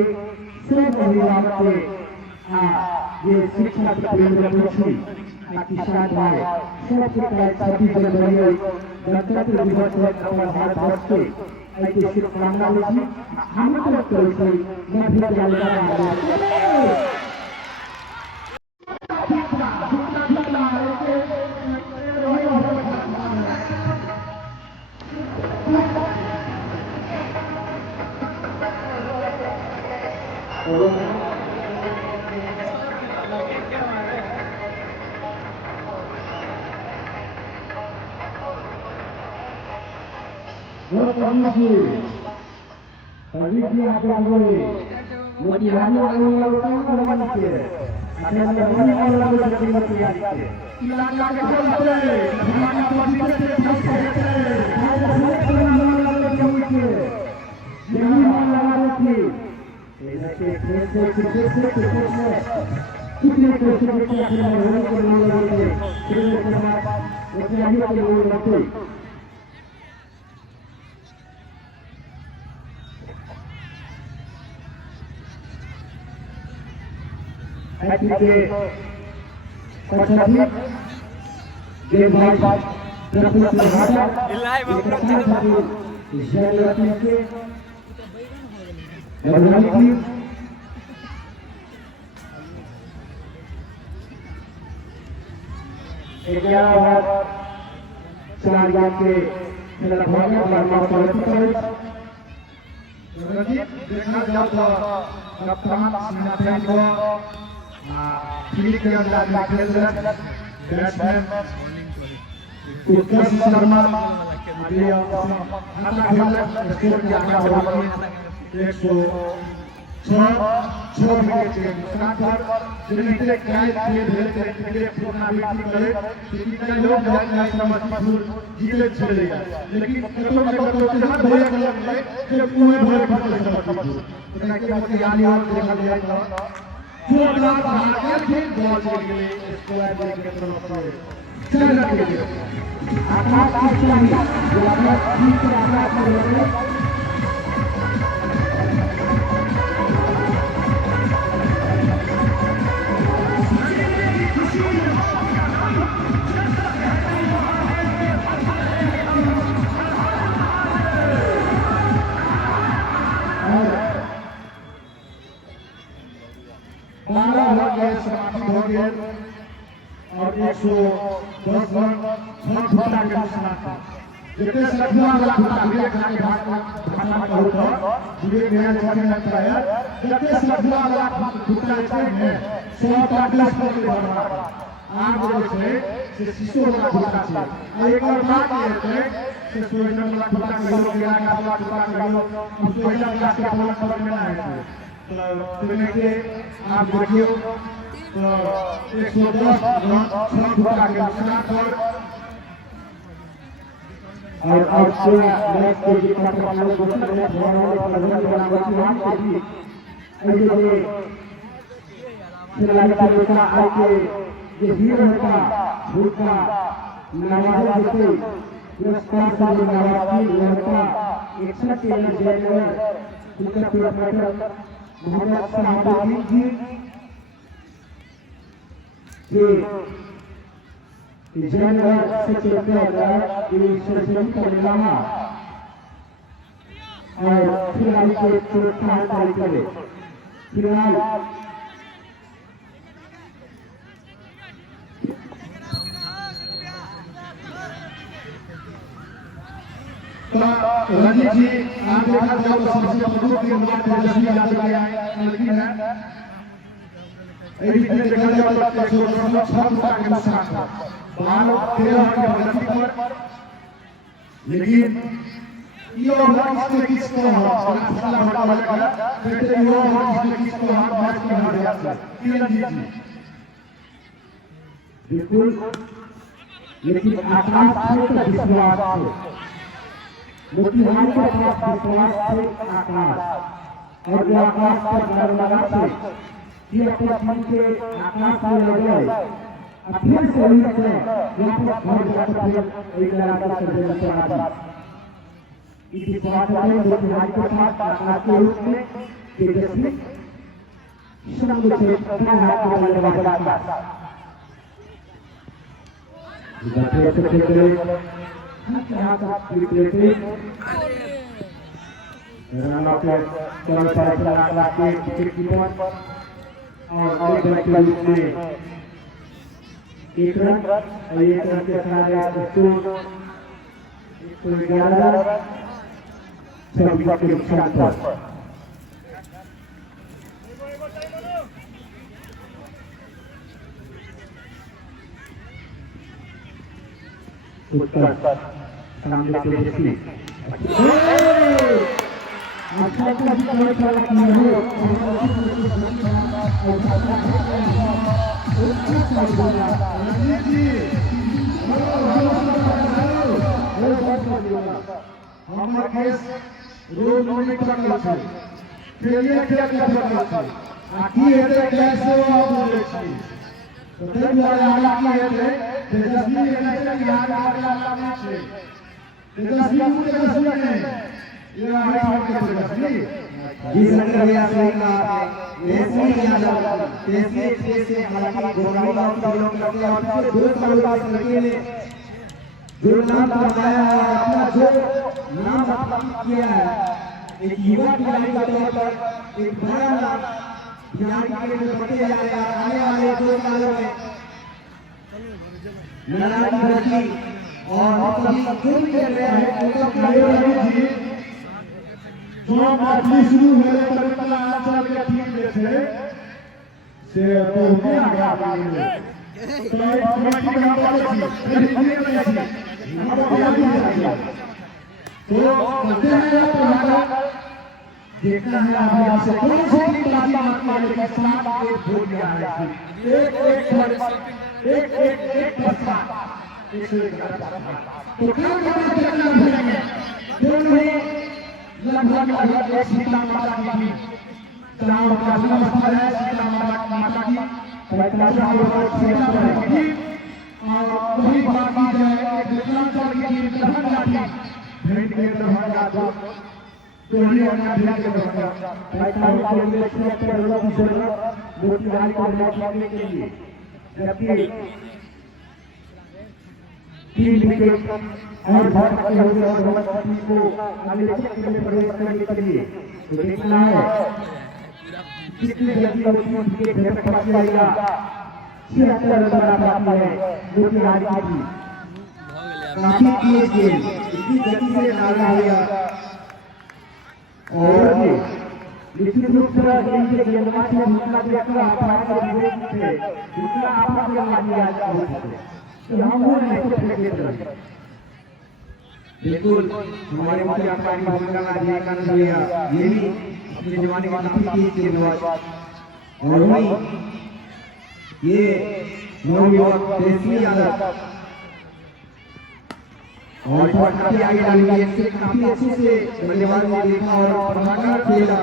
सब अभिभावक के ये शिक्षा केंद्र पहुंची किसान भाई सबके साथ 26 जनवरी गणतंत्र दिवस पर भारत वर्ष के ऐसे शुभकामनाएं हम तो मैं भी और परमेश्वर सभी की आगे आगे मोतिहारी वाले लोग का बनते हैं अगर सभी वाले लोग जल्दी मत आते इलाका के चलते हमारा पॉजिटिव से फंस गए आज बहुत पुराना वाला के यही मान लगा रखी ऐसे कैसे कितने कैसे बच्चे अपने होने को मान लगा रहे फिर उसके बाद मोतिहारी के लोग रहते ऐसे के पछाड़ी गेम भाई प्रभु सुहाना लाइव हम लोग जयललिता के बदलाव की चार गांव के भागने वाला देखा जाओ तो कप्तान सिंह को फील्ड के अंदर खेल रहे बैट्समैन उत्कर्ष शर्मा अभी खाता खेल स्कोर की आगे बढ़ाकर 106 विकेट के नुकसान पर जिन्हें काय खेल खेलते क्रिकेट टूर्नामेंट करे कितने लोग जाने समझपुर जीते चलेगा लेकिन कतों में कतों से हाथ धोया गया है जब कुएं भरे पड़े समझपुर तो क्या मोतिहारी और देखा जाए तो जो अपना भारतीय खेल बॉल के लिए स्क्वायर के तरफ से चलना चाहिए आकाश की चाहिए जो अपना ठीक से आकाश में लगे समाप्ति हो गए और 110 रन 6 फुटा के नुकसान था जितने सखुआ वाला फुटा विवेक के भाषा में होता विवेक नया जमाने में आता है जितने सखुआ वाला फुटा है 100 पर के बराबर आग से शिशु वाला फुटा है एक और बात ये है कि सोलह वाला फुटा के लोग गया का वाला फुटा के लोग अब 16 क्लास के वाला खबर में आए थे तो देखिए आप देखिए तो 110 रन 6 फुटा के नुकसान पर और अब से मैच के जीतने वाले दूसरे मैच होने वाले प्रदर्शन बना बच्चों के भी ऐसे खिलाड़ी का लेकर आके ये हीरो का भूखा नवाजा जैसे पुरस्कार से नवाजी लड़का 61 के जेल में उत्तर प्रदेश मोहम्मद साहब जी ये जनवरी से चलते हैं ये सरजमी का निलामा और फिलहाल के प्रोत्साहन कार्यक्रम फिलहाल रंजीत जी आप देखा जाओ तो सबसे प्रमुख गेंदबाज तेजस्वी यादव है लड़की है एक दिन देखा जाओ तो 106 फुटा के नुकसान था 12-13 के गलती पर लेकिन ये ओवर किसको फैसला होने वाला है कहते हैं ये ओवर किसको हार मैच में हार जाता है रंजीत जी बिल्कुल लेकिन आकाश से तो विश्वास है मोतिहारी के पास विश्वास से आकाश और जो आकाश पर डर लगा से कि अपने टीम के आकाश में लग जाए फिर से उम्मीद है यहाँ पर घर जाकर फिर एक लड़का से चला इस बात में मोतिहारी के पास आकाश के रूप में तेजस्वी श्रम से हाथ में बल्लेबाज एक रन और एक रन के साथ 111 छब्बीस के नुकसान पर उत्तर सामने तेजस्वी अच्छा अच्छा बहुत सारा किया रंजीत जी हमारे केस रोज नहीं पकड़ छै खेलिए खेल के पकड़ छै आ की हेतै कैसे वो बोलै छी तो ताहि दुआरे आगा की हेतै तेजस्वी इलेक्शन बिहार में आगा नहीं छै तेजस्वी नहीं ये हमारे साथ के तेजस्वी जी शंकर भैया सही कहा आपने तेजस्वी यादव तेजस्वी से हालांकि गोरखनाथ का लोग करते हैं और पिछले 2 साल बाद लड़के ने जो नाम बनाया है और अपना जो नाम स्थापित किया है एक युवा खिलाड़ी के तौर पर एक बड़ा नाम बिहार के लिए बढ़ते जा रहे हैं आने वाले 2 सालों में लड़ाई बढ़ी और हम सभी जो भी कर रहे हैं उनका रंजीत जी जो मैच शुरू हुए कलकत्ता अंचल के टीम में थे से तो नहीं आ गया आपने तो एक कमेटी का नाम थी नहीं थी हमको क्या दिया तो कहते हैं तो हमारा देखना है अभी आपसे कौन सी टीम लाती मारने के साथ एक वोट दिया है एक फसा तो क्या करना है दोनों लगभग एक सीता माता की थी चुनाव का व्यवस्था है सीता माता की और वही बात की जाए विकलांचल की दरभंगा की भेंट के दरभंगा तो ये अन्य भेंट के दरभंगा के लिए जबकि 3 विकेट और बहुत अच्छे हो गए और रोहन को आगे के लिए प्रवेश करने के लिए तो देखना है कितने जल्दी वो विकेट लेकर पहुंच जाएगा 76 रन बनाता है जो कि हार की काफी तेज गेंद इतनी गति से डाला गया और निश्चित रूप से इनके गेंदबाज ने दूसरा देखकर आपात कर विवेक थे दूसरा आपात कर मारी आज तो हम वो नहीं खेल रहे बिल्कुल हमारे मुख्य अंपायर की भूमिका में विवेकानंद भैया ये भी अपने जमाने के काफी तेज गेंदबाज और वही ये नौयुवक तेजस्वी यादव और काफी आगे डाली गई इससे काफी अच्छे से बल्लेबाज ने देखा और प्रभाकर खेला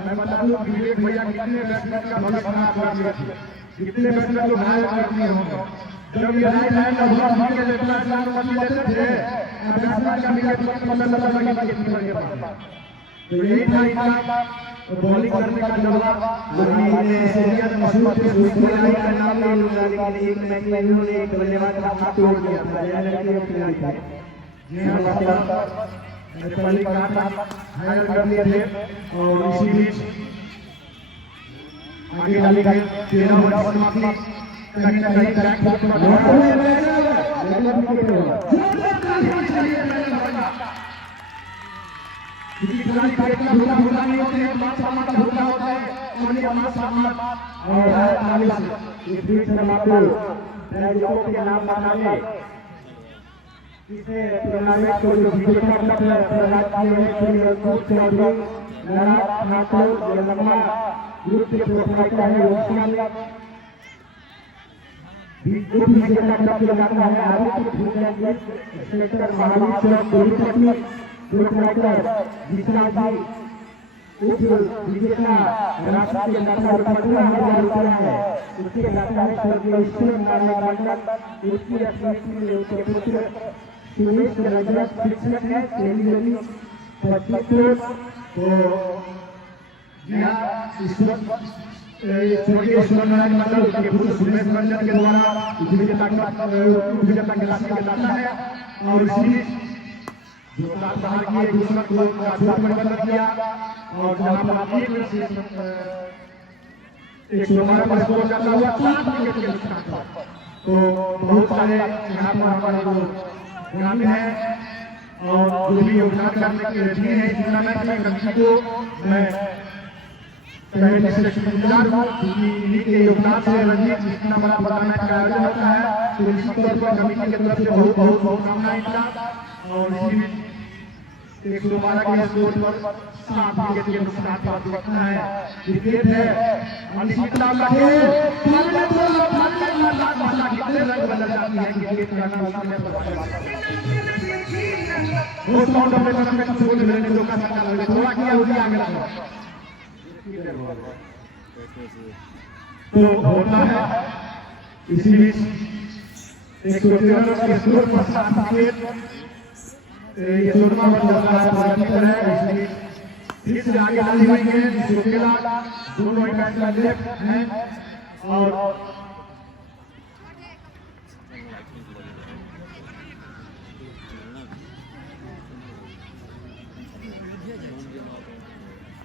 मैं बता दूं विवेक भैया कितने बैट्समैन का भविष्य बना कर दिए थे कितने बैट्समैन को घायल कर दिए होंगे जब ये राइट हैंड का हुआ हम के लेफ्ट हैंड लाइन मत लेते थे बैट्समैन का विकेट मतलब लगा के कीपर के पास तो यही था इनका बॉलिंग करने का जवाब अभी सीरियस मशहूर थे खिलाड़ी का नाम नहीं लूंगा लेकिन एक मैच में इन्होंने एक बल्लेबाज का हाथ तोड़ दिया था जैन लड़के के खिलाड़ी थे पहले का हायर कर लिए थे और इसी बीच आगे डाली गई 13 ओवर समाप्ति कहीं ना कहीं ट्रैक खिलाड़ी का इतना भूला नहीं होते हैं मां सामान का भूला होता है और ये मां सामान और ताली से इस बीच में आपको राजकों के नाम बताने इसे टूर्नामेंट को जो विजेता क्लब है प्रदान किए हुए श्री अंकुश चौधरी लड़ाक ठाकुर यलम्मा ग्रुप के प्रोपराइटर है रोशनी ग्रुप विजेता क्लब लगाता है आदित्य भूजन सेक्टर महावीर चौक गुरुपति प्रोपराइटर विश्वनाथ जी उप विजेता राष्ट्रीय नेता रुपये 15,000 रुपये है उसके लगाता है स्वर्गीय ईश्वर नारायण मंडल उसकी स्मृति में उसके पुत्र सुरेश रजत शिक्षक है टेलीविजन 25 तो जी हाँ स्वर्गीय ईश्वर नारायण मंडल के पुत्र सुरेश रंजन के द्वारा विजेता की राशि के दाता है और इसी जो बाहर की दूसरा का छोटा परिवर्तन किया और जहां पर एक से 112 पर स्कोर करता हुआ 7 विकेट के साथ तो बहुत सारे यहाँ पर हमारे जो ग्रामीण हैं और जो भी योगदान करने के लिए हैं इस टूर्नामेंट में रंजीत को मैं पहले से शुक्रगुजार हूँ क्योंकि इन्हीं के योगदान से रंजीत इतना बड़ा टूर्नामेंट का आयोजन होता है तो निश्चित तौर पर कमेटी की तरफ से बहुत बहुत शुभकामनाएं इनका और इसी 112 के स्कोर पर 7 विकेट के नुकसान पर दिखता है। क्रिकेट है अनिश्चितता का खेल, खेलने तो माशा कितने रंग बदल जाती है क्रिकेट का नाम सामने पर उस राउंड में तो हमें छोड़ देने को का सकता है, थोड़ा किया हो गया आगे तो होता है। इसी बीच 113 के स्कोर पर 7 विकेट ये चोटमा बन जाता है भारतीय तरह। इसलिए फिर से आगे डाली हुई है, दोनों बैट्समैन लेफ्ट हैं और